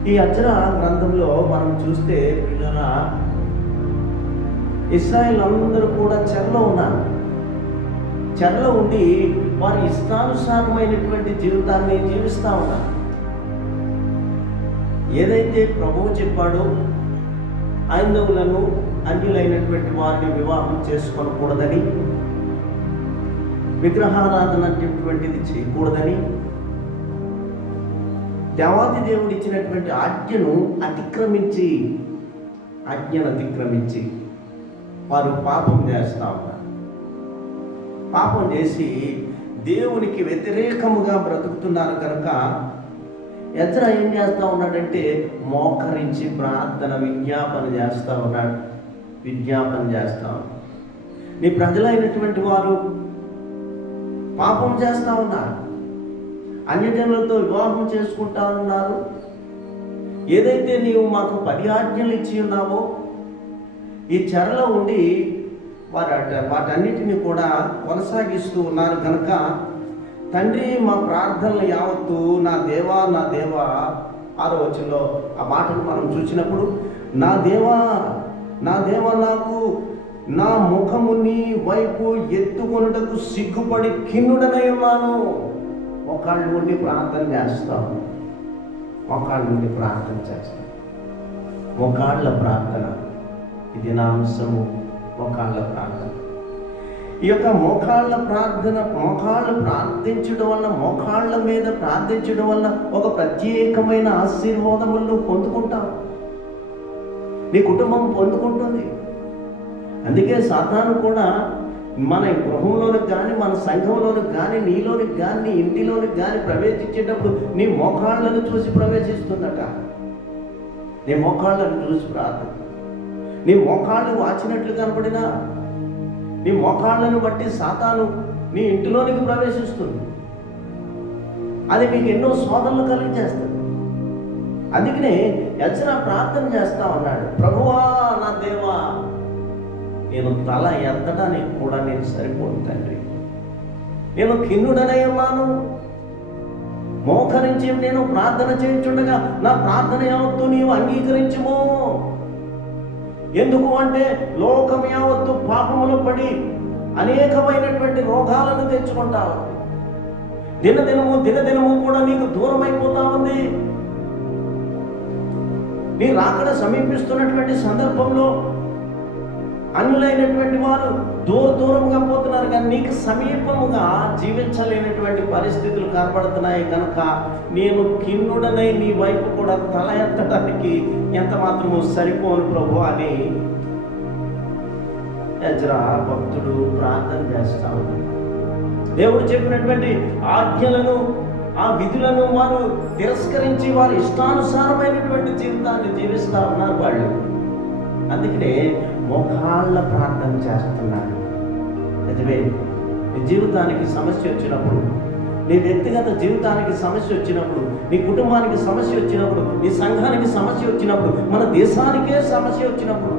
ఈ యెజ్రా గ్రంథంలో మనం చూస్తే పిల్లరా, ఇశ్రాయేలు అందరూ కూడా చెరలో ఉన్నారు. చెరలో ఉండి వారి ఇష్టానుసారమైనటువంటి జీవితాన్ని జీవిస్తూ ఉన్నారు. ఏదైతే ప్రభువు చెప్పాడో ఐందవులను అన్యులైనటువంటి వారిని వివాహం చేసుకోకూడదని, విగ్రహారాధన అనేటువంటిది చేయకూడదని, దేవాది దేవుడు ఇచ్చినటువంటి ఆజ్ఞను అతిక్రమించి వారు పాపం చేస్తూ ఉన్నారు. పాపం చేసి దేవునికి వ్యతిరేకముగా బ్రతుకుతున్నారు కనుక యెజ్రా ఏం చేస్తూ ఉన్నాడంటే మోకరించి విజ్ఞాపన చేస్తూ ఉన్నాడు. నీ ప్రజలైనటువంటి వారు పాపం చేస్తూ ఉన్నారు, అన్యజనులతో వివాహం చేసుకుంటా ఉన్నారు. ఏదైతే నీవు మాకు 10 ఆజ్ఞలు ఇచ్చి ఉన్నావో ఈ చెరలో ఉండి వాటన్నిటిని కూడా కొనసాగిస్తూ ఉన్నారు కనుక తండ్రి మా ప్రార్థనలు యావత్తు నా దేవా 6వ వచనంలో ఆ మాటను మనం చూసినప్పుడు నా దేవా నాకు నా ముఖము నీ వైపు ఎత్తుకొనుటకు సిగ్గుపడి ఖిన్నుడనై ఉన్నాను. ఒకళ్ళు ఉండి ప్రార్థన చేస్తాం. మోకాళ్ళ ప్రార్థన ఇది నా అంశము. మోకాళ్ళ ప్రార్థన, ఈ యొక్క మోకాళ్ళ ప్రార్థించడం వల్ల, మోకాళ్ళ మీద ప్రార్థించడం వల్ల ఒక ప్రత్యేకమైన ఆశీర్వాదములను పొందుకుంటావు. నీ కుటుంబం పొందుకుంటుంది. అందుకే సాతాను కూడా మన గృహంలోనికి కానీ, మన సంఘంలోనికి కానీ, నీలోనికి కానీ, నీ ఇంటిలోనికి కానీ ప్రవేశించేటప్పుడు నీ మోకాళ్ళను చూసి ప్రవేశిస్తుందట. నీ మోకాళ్ళను చూసి ప్రార్థన, నీ మోకాళ్ళు వాచినట్లు కనపడినా నీ మోకాళ్ళను బట్టి సాతాను నీ ఇంటిలోనికి ప్రవేశిస్తుంది. అది మీకు ఎన్నో శోధనలు కలిగజేస్తుంది. అందుకనే యెజ్రా ప్రార్థన చేస్తా ఉన్నాడు, ప్రభువా నా దేవా నేను తల ఎత్తడానికి కూడా నేను సరిపోను తండ్రి. నేను ఖిన్నుడనై ఉన్నాను. మోకరించి నేను ప్రార్థన చేయించుండగా నా ప్రార్థన యావత్తు నీవు అంగీకరించుమో. ఎందుకు అంటే లోకం యావత్తు పాపములో పడి అనేకమైనటువంటి రోగాలను తెచ్చుకుంటా ఉంది. దినదినము కూడా నీకు దూరం అయిపోతా ఉంది. నీ రాకడ సమీపిస్తున్నటువంటి సందర్భంలో అన్యులైనటువంటి వారు దూరంగా పోతున్నారు, కానీ నీకు సమీపముగా జీవించలేనటువంటి పరిస్థితులు కనపడుతున్నాయి కనుక నేను కిన్నుడనై నీ వైపు కూడా తల ఎత్తడానికి ఎంత మాత్రము సరిపోను ప్రభు అని ఎజ్రా భక్తుడు ప్రార్థన చేస్తా ఉన్నాడు. దేవుడు చెప్పినటువంటి ఆజ్ఞలను, ఆ విధులను వారు తిరస్కరించి వారి ఇష్టానుసారమైనటువంటి జీవితాన్ని జీవిస్తా ఉన్నారు వాళ్ళు. అందుకనే మోకాళ్ళ ప్రార్థన చేస్తున్నాడు. నిజమే, నీ జీవితానికి సమస్య వచ్చినప్పుడు, నీ వ్యక్తిగత జీవితానికి సమస్య వచ్చినప్పుడు, నీ కుటుంబానికి సమస్య వచ్చినప్పుడు, నీ సంఘానికి సమస్య వచ్చినప్పుడు, మన దేశానికే సమస్య వచ్చినప్పుడు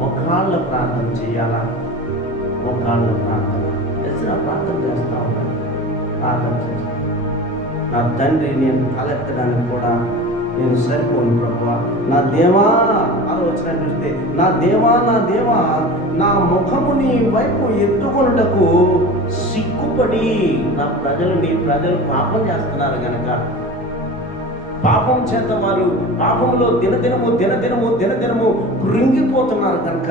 మోకాళ్ళ ప్రార్థన చేయాలా? మోకాళ్ళ ప్రార్థన ప్రార్థన చేస్తా ఉన్నాను. ప్రార్థన చేస్తాను, నా తండ్రి నేను తలెత్తడానికి కూడా నేను సరిపోను ప్రభువా. నా దేవా, ఆలోచన చూస్తే నా దేవా నా ముఖము నీ వైపు ఎత్తుకొనుటకు సిగ్గుపడి నీ ప్రజలు పాపం చేస్తున్నారు గనక, పాపం చేత వారు పాపంలో దినదినము కృంగిపోతున్నారు కనుక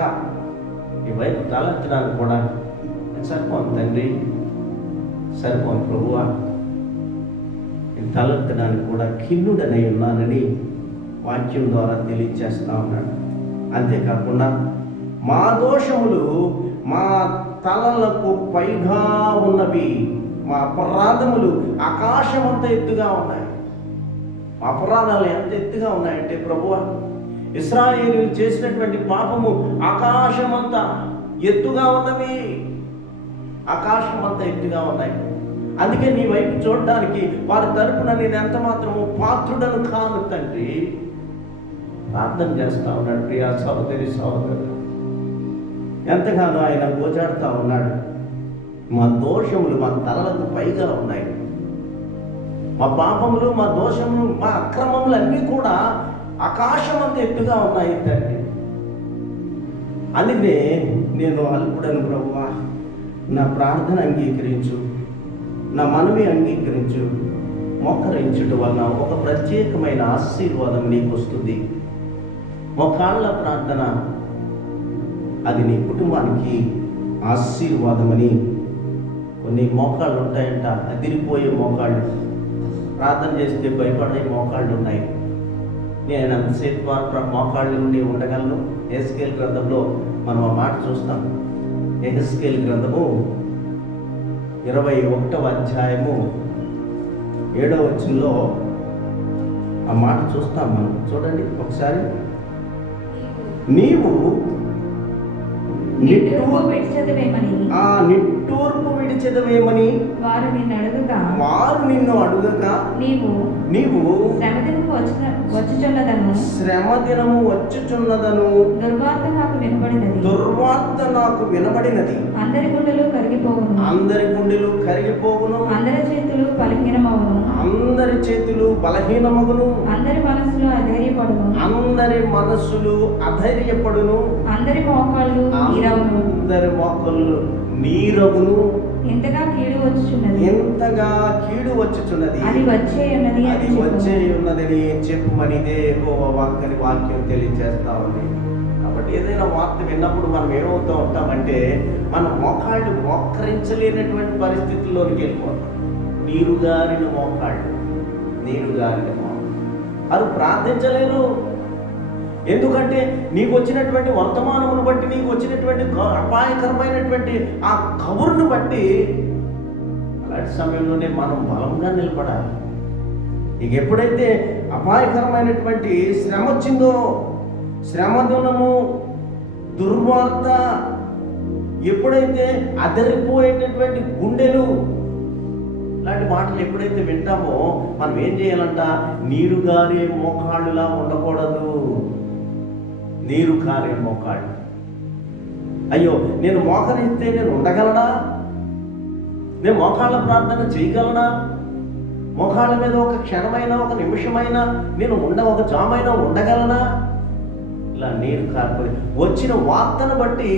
ఈ వైపు తలెత్తడానికి కూడా సరిపోను తండ్రి, సరిపోను ప్రభువా. తలెత్తడానికి కూడా కిన్నుడనై ఉన్నానని వాక్యం ద్వారా తెలియచేస్తా ఉన్నాడు. అంతేకాకుండా మా దోషములు మా తలలకు పైగా ఉన్నవి, మా అపరాధములు ఆకాశమంత ఎత్తుగా ఉన్నాయి. మా అపరాధాలు ఎంత ఎత్తుగా ఉన్నాయంటే ప్రభువా, ఇశ్రాయేలీయులు చేసినటువంటి పాపము ఆకాశమంత ఎత్తుగా ఉన్నవి, ఆకాశమంత ఎత్తుగా ఉన్నాయి. అందుకే నీ వైపు చూడడానికి వారి తరపున నేను ఎంత మాత్రము పాత్రుడను కాను తండ్రి. ప్రార్థన చేస్తా ఉన్నాడు ప్రియా సహోదరి సహోదరుడు, ఎంతగానో ఆయన గోజాడుతూ ఉన్నాడు. మా దోషములు మా తలలకు పైగా ఉన్నాయి, మా పాపములు, మా దోషములు, మా అక్రమములు అన్నీ కూడా ఆకాశమంత ఎత్తుగా ఉన్నాయి తండ్రి. అందుకే నేను అల్పుడను ప్రభువా, నా ప్రార్థన అంగీకరించు, నా మనవి అంగీకరించు. మోకరించుట వలన ఒక ప్రత్యేకమైన ఆశీర్వాదం నీకు వస్తుంది. మోకాళ్ళ ప్రార్థన అది నీ కుటుంబానికి ఆశీర్వాదమని. కొన్ని మోకాళ్ళు ఉంటాయంట, అదిరిపోయే మోకాళ్ళు, ప్రార్థన చేస్తే భయపడే మోకాళ్ళు ఉన్నాయి. నేను అంతసేపు మోకాళ్ళు నుండి ఉండగలను. ఎహెజ్కేలు గ్రంథంలో మనం ఆ మాట చూస్తాం. ఎహెజ్కేలు గ్రంథము 21వ అధ్యాయము 7వ వచనంలో ఆ మాట చూస్తాం మనం. చూడండి ఒకసారి. నీవు నిట్టూర్పు విడిచెదవేమని వారు నిన్ను అడుగగా నీవు శ్రమదినము వచ్చుచున్నదను దుర్వార్త నాకు వినబడినది. అందరి గుండెలు కరిగిపోవును, అందరి చేతులు బలహీనమగును, అందరి మనస్సులు అధైర్యపడును, అందరి మోకాళ్ళు నీరగును. ఎంతగా కీడు వచ్చుచున్నది, అది వచ్చే ఉన్నదని చెప్పుమని యెహోవా వాక్యం తెలియజేస్తా ఉంది. కాబట్టి ఏదైనా వార్త విన్నప్పుడు మనం ఏమవుతూ ఉంటామంటే మన మోకాళ్ళు మోకరించలేనటువంటి పరిస్థితుల్లోనికి వెళ్ళిపోతాం. నీరుగారిన మోకాళ్ళు అది ప్రార్థించలేరు. ఎందుకంటే నీకు వచ్చినటువంటి వర్తమానమును బట్టి, నీకు వచ్చినటువంటి అపాయకరమైనటువంటి ఆ కబురును బట్టి అలాంటి సమయంలోనే మనం బలంగా నిలబడాలి. ఇక ఎప్పుడైతే అపాయకరమైనటువంటి శ్రమ వచ్చిందో, శ్రమదినము, దుర్వార్త, ఎప్పుడైతే అదరిపోయేటటువంటి గుండెలు, ఇలాంటి మాటలు ఎప్పుడైతే వింటామో మనం ఏం చేయాలంట? నీరు గారే మోకాళ్ళులా ఉండకూడదు. నీరు కారే మోకాళ్ళు. అయ్యో, నేను మోకరిస్తే నేను ఉండగలనా? నేను మోకాళ్ళ ప్రార్థన చేయగలనా? మోకాళ్ళ మీద ఒక క్షణమైనా, ఒక నిమిషమైనా నేను ఒక జామైనా ఉండగలనా? ఇలా నీరు కారిపోయి వచ్చిన వార్తను బట్టి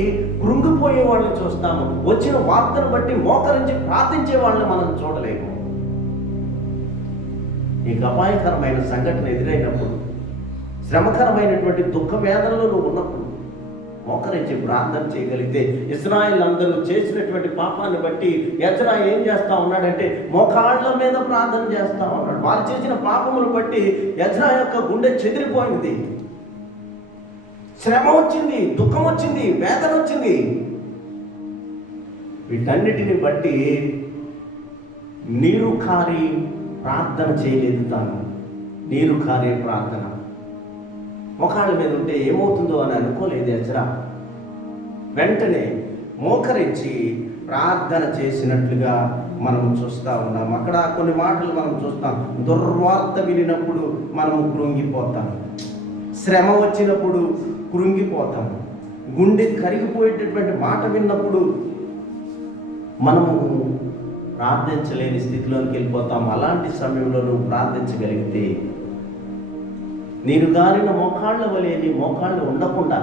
కృంగిపోయే వాళ్ళని చూస్తాము. వచ్చిన వార్తను బట్టి మోకరించి ప్రార్థించే వాళ్ళని మనం చూడలేము. ఈ అపాయకరమైన సంఘటన ఎదురైనప్పుడు, శ్రమకరమైనటువంటి దుఃఖ వేదనలో నువ్వు ఉన్నప్పుడు మోకరించి ప్రార్థన చేయగలిగితే, ఇశ్రాయేల్ అందరూ చేసినటువంటి పాపాన్ని బట్టి ఎజ్రా ఏం చేస్తా ఉన్నాడంటే మోకాళ్ళ మీద ప్రార్థన చేస్తా ఉన్నాడు. వారు చేసిన పాపమును బట్టి ఎజ్రా యొక్క గుండె చెదిరిపోయింది. శ్రమ వచ్చింది, దుఃఖం వచ్చింది, వేదన వచ్చింది. వీటన్నిటిని బట్టి నీరు కారి ప్రార్థన చేయలేదు. తాను నీరు కారే ప్రార్థన మోకాళ్ళ మీద ఉంటే ఏమవుతుందో అని అనుకోలేదు ఎజ్రా. వెంటనే మోకరించి ప్రార్థన చేసినట్లుగా మనం చూస్తూ ఉన్నాం. అక్కడ కొన్ని మాటలు మనం చూస్తాం. దుర్వార్త వినినప్పుడు మనము కృంగిపోతాం, శ్రమ వచ్చినప్పుడు కృంగిపోతాం, గుండె కరిగిపోయేటటువంటి మాట విన్నప్పుడు మనము ప్రార్థించలేని స్థితిలోకి వెళ్ళిపోతాం. అలాంటి సమయంలో నువ్వు ప్రార్థించగలిగితే నీరు కారిన మోకాళ్ళ వలె నీ మోకాళ్ళు ఉండకుండా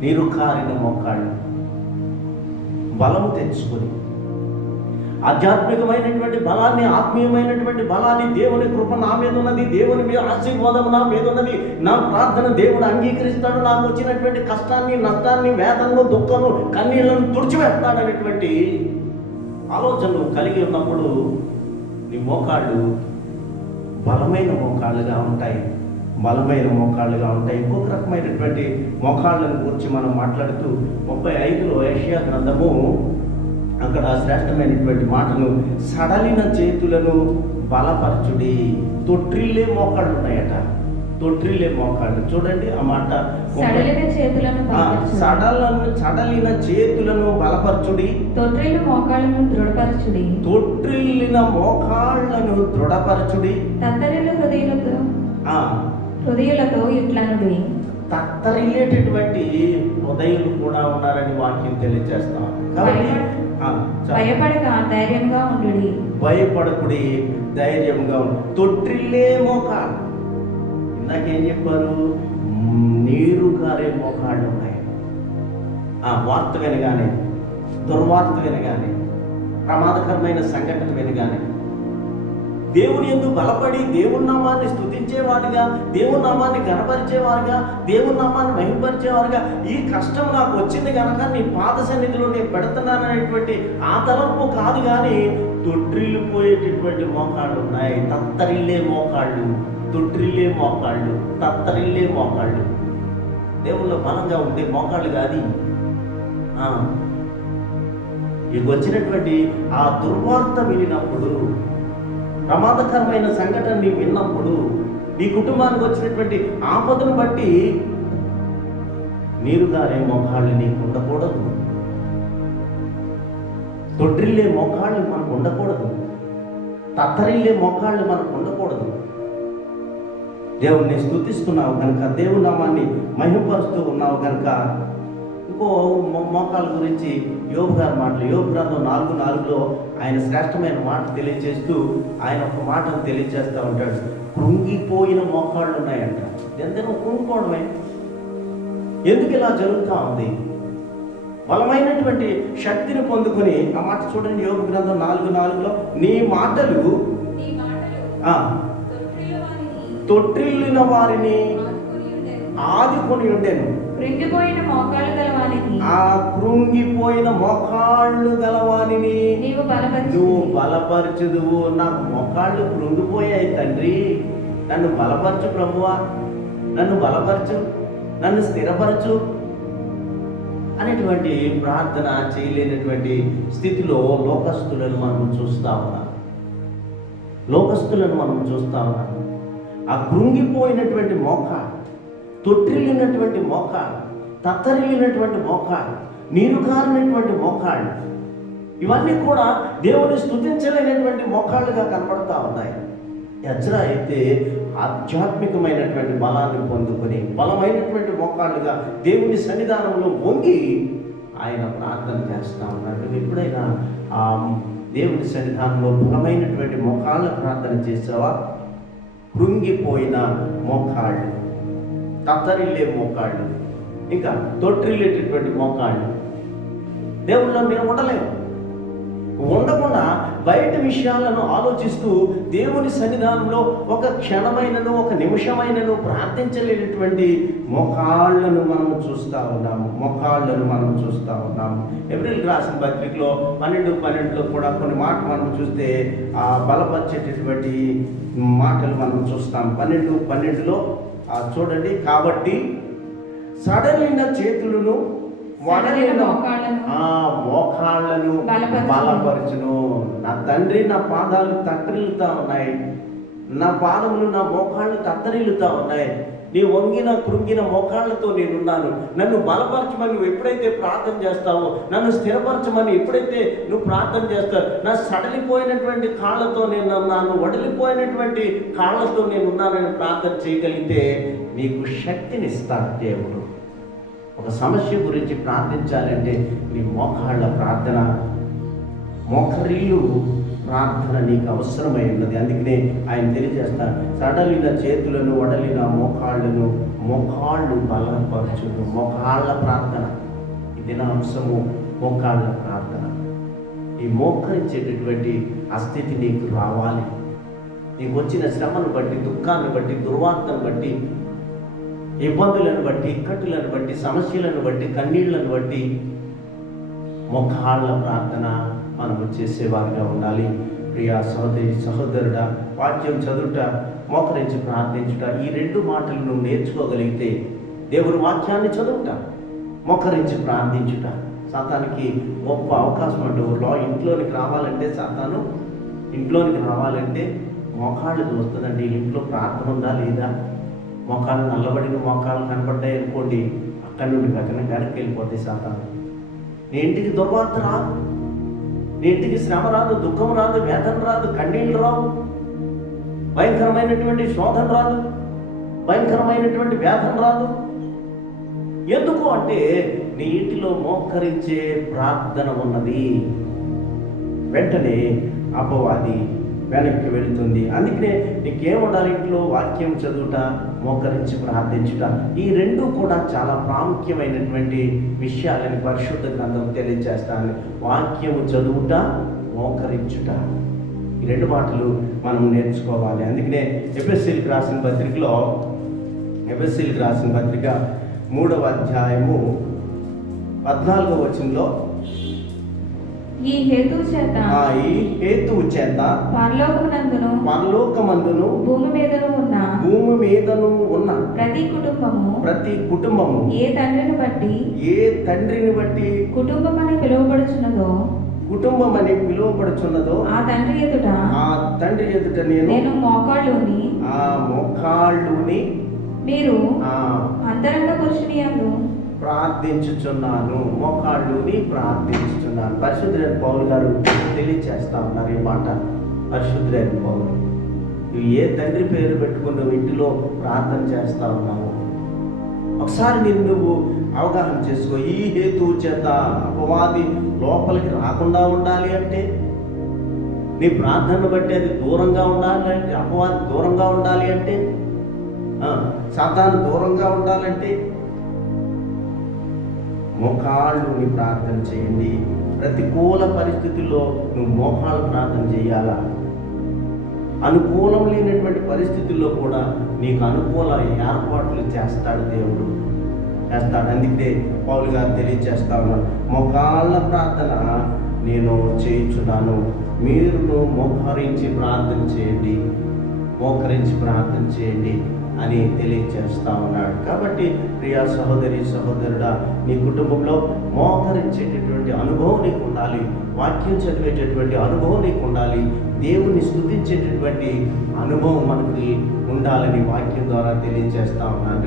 నీరు కారిన మోకాళ్ళు బలము తెచ్చుకొని ఆధ్యాత్మికమైనటువంటి బలాన్ని, ఆత్మీయమైనటువంటి బలాన్ని, దేవుని కృప నా మీద ఉన్నది, దేవుని మీద ఆశీర్వాదం నా మీద ఉన్నది, నా ప్రార్థన దేవుడు అంగీకరిస్తాడు, నాకు వచ్చినటువంటి కష్టాన్ని, నష్టాన్ని, వేదనను, దుఃఖము, కన్నీళ్లను తుడిచివేస్తాడనేటువంటి ఆలోచనలు కలిగి ఉన్నప్పుడు నీ మోకాళ్ళు బలమైన మోకాళ్ళుగా ఉంటాయి, బలమైన మోకాళ్ళుగా ఉంటాయి. ఇంకొక రకమైనటువంటి మోకాళ్ళను గురించి మనం మాట్లాడుతూ 35లో యెషయా గ్రంథము అక్కడ శ్రేష్టమైనటువంటి మాటను, సడలిన చేతులను బలపరచుడి. తొట్రిల్లే మోకాళ్ళు ఉన్నాయట, తొట్రిల్లే మోకాళ్ళు. చూడండి ఆ మాట, సడలిన చేతులను సడలిన చేతులను బలపరచుడి, తొట్రిల్లు మోకాళ్ళను దృఢపరచుడి, తొట్రిల్లిన మోకాళ్ళను దృఢపరచుడి, తత్తరిల్లు హృదయులతో ఇట్లనుడి. తత్తరిల్లేటటువంటి హృదయులు కూడా ఉన్నారని వాక్యం తెలియజేస్తాం. కాబట్టి భయపడక ధైర్యంగా ఉండుడి, భయపడకుడి, ధైర్యంగా ఉండు. తొట్రిల్లే మోకాళ్ళు, ఇందాకేం చెప్పారు, నీరు కారే మోకాళ్ళు ఉన్నాయి. వార్త వినగానే, దుర్వార్త వినగానే, ప్రమాదకరమైన సంఘటన వినగానే దేవుని యందు బలపడి దేవుని నామాన్ని స్తుతించేవారుగా, దేవుని నామాన్ని గణపరిచేవారుగా, దేవుని నామాన్ని మహిమపరిచేవారుగా, ఈ కష్టం నాకు వచ్చింది కనుక నీ పాద సన్నిధిలో నేను పెడుతున్నాననేటువంటి ఆ తలంపు కాదు, కానీ తొట్రిల్లిపోయేటటువంటి మోకాళ్ళు ఉన్నాయి. తత్తరిల్లే మోకాళ్ళు, తొట్రిల్లే మోకాళ్ళు, తత్తరిల్లే మోకాళ్ళు. దేవుళ్ళో బలంగా ఉండే మోకాళ్ళు కాదు. ఇక వచ్చినటువంటి ఆ దుర్వార్త వినినప్పుడు, ప్రమాదకరమైన సంఘటనని విన్నప్పుడు, నీ కుటుంబానికి వచ్చినటువంటి ఆపదను బట్టి నీరు గారే మోకాళ్ళు నీకు ఉండకూడదు, తొట్రిల్లే మోకాళ్ళు మనకు ఉండకూడదు, తత్తరిల్లే మోకాళ్ళు మనకు ఉండకూడదు. దేవుణ్ణి స్తుతిస్తున్నావు కనుక, దేవుని నామాన్ని మహిమపరుస్తూ ఉన్నావు కనుక, ఇంకో మోకాళ్ళ గురించి యోబు గారి మాటలు, యోబు గ్రంథం 4:4లో ఆయన శ్రేష్టమైన మాట తెలియజేస్తూ ఆయన ఒక మాటను తెలియజేస్తూ ఉంటాడు. కృంగిపోయిన మోకాళ్ళు ఉన్నాయంట. ఎంతనో కృంగిపోవడమే. ఎందుకు ఇలా జరుగుతూ ఉంది? బలమైనటువంటి శక్తిని పొందుకొని, ఆ మాట చూడండి, యోబు గ్రంథం 4:4లో, నీ మాటలు తొట్రిల్లిన వారిని ఆదుకొని ఉండేను. కృంగిపోయిన మోకాళ్ళు గలవానికి, ఆ కృంగిపోయిన మోకాళ్ళు గలవానిని నువ్వు బలపరచుదువు. నాకు మోకాళ్ళు కృంగిపోయాయి తండ్రి, నన్ను బలపరచు ప్రభువా, నన్ను బలపరచు, నన్ను స్థిరపరచు అనేటువంటి ప్రార్థన చేయలేనటువంటి స్థితిలో లోకస్తులను మనం చూస్తా ఉన్నాం. లోకస్తులను మనం చూస్తా ఉన్నాం. ఆ కృంగిపోయినటువంటి మోకాళ్ళు, తొట్టిల్లినటువంటి మోకాళ్ళు, తత్తరిల్లినటువంటి మోకాళ్ళు, నీరు కారినటువంటి మోకాళ్ళు, ఇవన్నీ కూడా దేవుని స్తుతించలేనటువంటి మోకాళ్ళుగా కనపడతా ఉన్నాయి. ఎజ్రా అయితే ఆధ్యాత్మికమైనటువంటి బలాన్ని పొందుకొని బలమైనటువంటి మోకాళ్ళుగా దేవుని సన్నిధానంలో వంగి ఆయన ప్రార్థన చేస్తూ ఉన్నాడు. నువ్వు ఎప్పుడైనా ఆ దేవుని సన్నిధానంలో బలమైనటువంటి మోకాళ్ళ ప్రార్థన చేసావా? కృంగిపోయిన మోకాళ్ళు, తత్తరిల్లే మోకాళ్ళు, ఇంకా తొట్టిల్లేటటువంటి మోకాళ్ళు. దేవుళ్ళో మేము ఉండలేము. ఉండకుండా బయట విషయాలను ఆలోచిస్తూ దేవుని సన్నిధానంలో ఒక క్షణమైనను ఒక నిమిషమైనను ప్రార్థించలేనటువంటి మోకాళ్ళను మనం చూస్తూ ఉన్నాము. ఏప్రిల్ రాసిన పత్రికలో 12:12లో కూడా కొన్ని మాటలు మనం చూస్తే ఆ బలపరిచేటటువంటి మాటలు మనం చూస్తాం. 12:12లో చూడండి, కాబట్టి సడలిన చేతులను వడలిన మోకాళ్ళను బలపరచును. నా తండ్రి, నా పాదాలు తత్తరిల్లుతా ఉన్నాయి, నా పాదములు నా మోకాళ్ళు తత్తరిల్లుతా ఉన్నాయి. నీ వంగిన కృంగిన మోకాళ్ళతో నేనున్నాను. నన్ను బలపరచమని నువ్వు ఎప్పుడైతే ప్రార్థన చేస్తావో, నన్ను స్థిరపరచమని ఎప్పుడైతే నువ్వు ప్రార్థన చేస్తావు, నా సడలిపోయినటువంటి కాళ్ళతో నేనున్నాను, వడిలిపోయినటువంటి కాళ్ళతో నేనున్నానని ప్రార్థన చేయగలిగితే నీకు శక్తినిస్తాడు దేవుడు. ఒక సమస్య గురించి ప్రార్థించాలంటే నీ మోకాళ్ళ ప్రార్థన, మోకరిల్లు ప్రార్థన నీకు అవసరమై ఉన్నది. అందుకనే ఆయన తెలియజేస్తాడు, సడలిన చేతులను వడలిన మోకాళ్ళు బలపరచును. మోకాళ్ళ ప్రార్థన ఇది నా అంశము, మోకాళ్ళ ప్రార్థన. ఈ మోకరించేటటువంటి ఆ స్థితి నీకు రావాలి. నీకు వచ్చిన శ్రమను బట్టి, దుఃఖాన్ని బట్టి, దుర్వార్తను బట్టి, ఇబ్బందులను బట్టి, ఇక్కట్టులను బట్టి, సమస్యలను బట్టి, కన్నీళ్లను బట్టి మోకాళ్ళ ప్రార్థన మనము చేసేవారిగా ఉండాలి. ప్రియా సహోదరి సహోదరుడా, వాక్యం చదువుట, మోకరించి ప్రార్థించుట, ఈ 2 మాటలు నువ్వు నేర్చుకోగలిగితే, దేవుని వాక్యాన్ని చదువుట, మోకరించి ప్రార్థించుట, సాతానికి గొప్ప అవకాశం అంటూ. ఇంట్లోనికి రావాలంటే, సాతాను ఇంట్లోనికి రావాలంటే మోకాళ్ళు చూస్తుందండి. ఇంట్లో ప్రార్థన ఉందా లేదా? మోకాళ్ళు నల్లబడిన మోకాళ్ళు కనపడ్డాయి అనుకోండి, అక్కడి నుండి వెనక్కి వెళ్ళిపోతాయి సాతాను. నీ ఇంటికి దుర్వార్త రాదు, నీ ఇంటికి శ్రమ రాదు, దుఃఖం రాదు, వేదన రాదు, కన్నీళ్ళు రావు, భయంకరమైనటువంటి శోధన రాదు, భయంకరమైనటువంటి వేదన రాదు. ఎందుకు అంటే నీ ఇంటిలో మోకరించే ప్రార్థన ఉన్నది. వెంటనే అపవాది వెనక్కి వెళుతుంది. అందుకనే నీకేముండాలి? ఇంట్లో వాక్యం చదువుట, మోకరించి ప్రార్థించుట, ఈ 2 కూడా చాలా ప్రాముఖ్యమైనటువంటి విషయాలని పరిశుద్ధ గ్రంథం తెలియజేస్తాను. వాక్యము చదువుట, మోకరించుట, ఈ 2 మాటలు మనం నేర్చుకోవాలి. అందుకనే ఎఫెసీయులకు రాసిన పత్రికలో, ఎఫెసీయులకు రాసిన పత్రిక 3వ అధ్యాయము 14వ వచనంలో, ఈ హేతువు చేత పరలోకమందును భూమి మీదను ఉన్న ప్రతి కుటుంబము ఏ తండ్రిని బట్టి కుటుంబమని పిలువబడుచున్నదో ఆ తండ్రి ఎదుట నేను మోకాళ్ళుని మీరు అంతరంగ పురుషుని యందు ప్రార్థించుచున్నాను. మోకాళ్ళుని ప్రార్థించుచున్నాను. పరిశుద్ధులైన పౌలు గారు తెలియచేస్తా ఉన్నారు ఈ మాట. పరిశుద్ధులైన పౌలు, నువ్వు ఏ తండ్రి పేరు పెట్టుకుని నువ్వు ఇంటిలో ప్రార్థన చేస్తా ఉన్నావు? ఒకసారి నువ్వు అవగాహన చేసుకో. ఈ హేతువు చేత అపవాది లోపలికి రాకుండా ఉండాలి అంటే, నీ ప్రార్థనను బట్టి అది దూరంగా ఉండాలి అంటే, అపవాది దూరంగా ఉండాలి అంటే, సాతాను దూరంగా ఉండాలంటే మోకాళ్ళుని ప్రార్థన చేయండి. ప్రతికూల పరిస్థితుల్లో నువ్వు మోకాళ్ళు ప్రార్థన చేయాలా? అనుకూలం లేనటువంటి పరిస్థితుల్లో కూడా నీకు అనుకూల ఏర్పాట్లు చేస్తాడు దేవుడు, చేస్తాడు. అందుకే పౌలు గారు తెలియజేస్తా ఉన్నారు, మోకాళ్ళ ప్రార్థన నేను చేయించున్నాను, మీరును మోకరించి ప్రార్థన చేయండి అని తెలియజేస్తా ఉన్నాడు. కాబట్టి ప్రియా సహోదరి సహోదరుడా, నీ కుటుంబంలో మోకరించేటటువంటి అనుభవం నీకు ఉండాలి, వాక్యం చదివేటటువంటి అనుభవం నీకు ఉండాలి, దేవుని స్తుతించేటటువంటి అనుభవం మనకి ఉండాలని వాక్యం ద్వారా తెలియజేస్తా ఉన్నాను.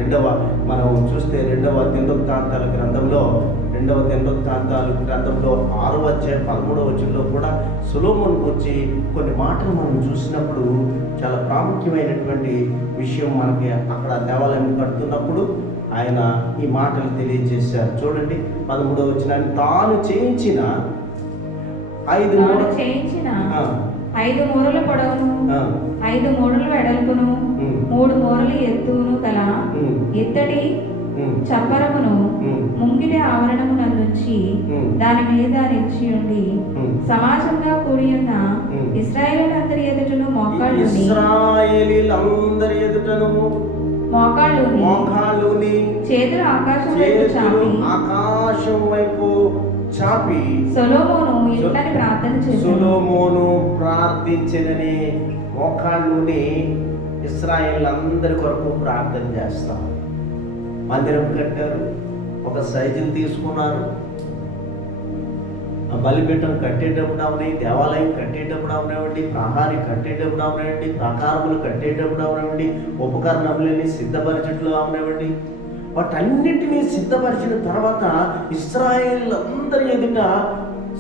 మనం చూస్తే 2వ దినవృత్తాంతాల గ్రంథంలో 6వ అధ్యాయం 13వ వచనంలో కూడా సొలొమోను గురించి కొన్ని మాటలు మనం చూసినప్పుడు చాలా ప్రాముఖ్యమైనటువంటి విషయం మనకి అక్కడ దేవాలయం కడుతున్నప్పుడు ఆయన ఈ మాటలు తెలియజేశారు. చూడండి 13వ వచనాన్ని, తాను చేయించిన 5 మూరల పొడవును 5 మూరల వెడల్పును 3 మూరల ఎత్తును గల ఇత్తడి చప్పరమును ముంగిటి ఆవరణమునందుంచి దాని మీద నిలిచి ఉండి సమాజంగా కూడి ఉన్న ఇశ్రాయేలీయులందరి ఎదుటను ఇశ్రాయేలీయులందరి ఎదుటను మోకాళ్ళుని చేతులు ఆకాశం వైపు చాపి సొలొమోను ఇట్లని ప్రార్థన చేశాడు. సొలొమోను ప్రార్థించినని మోకాళ్ళుని ఇశ్రాయేలీయులందరి కొరకు ప్రార్థన చేస్తాం. మందిరం కట్టారు, ఒక సైజుని తీసుకున్నారు. ఆ బలిపీఠం కట్టేటప్పుడు అవని, దేవాలయం కట్టేటప్పుడు అవనివ్వండి, ప్రహారీ కట్టేటప్పుడు అవనివ్వండి, ప్రాకారములు కట్టేటప్పుడు అవనివ్వండి, ఉపకరణములని సిద్ధపరచట్లు అవనివ్వండి, వాటన్నిటినీ సిద్ధపరిచిన తర్వాత ఇశ్రాయేలీయులందరి ఎదుట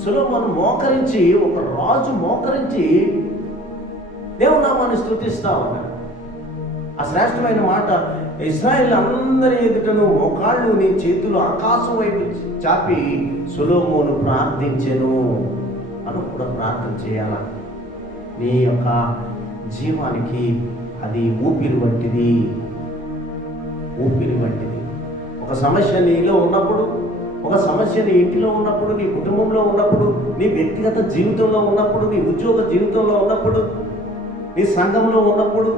సొలొమోను మోకరించి, ఒక రాజు మోకరించి దేవుని నామాన్ని స్తుతిస్తా ఉన్నాడు. ఆ శ్రేష్టమైన మాట, ఇశ్రాయేలీయులందరి ఎదుటను మోకాళ్ళుని చేతులు ఆకాశం వైపు చాపి సొలొమోను ప్రార్థించెను. మనం కూడా ప్రార్థన చేయాల. నీ యొక్క జీవానికి అది ఊపిరి వంటిది, ఊపిరి వంటిది. ఒక సమస్య నీలో ఉన్నప్పుడు, ఒక సమస్య నీ ఇంటిలో ఉన్నప్పుడు, నీ కుటుంబంలో ఉన్నప్పుడు, నీ వ్యక్తిగత జీవితంలో ఉన్నప్పుడు, నీ ఉద్యోగ జీవితంలో ఉన్నప్పుడు, నీ సంఘంలో ఉన్నప్పుడు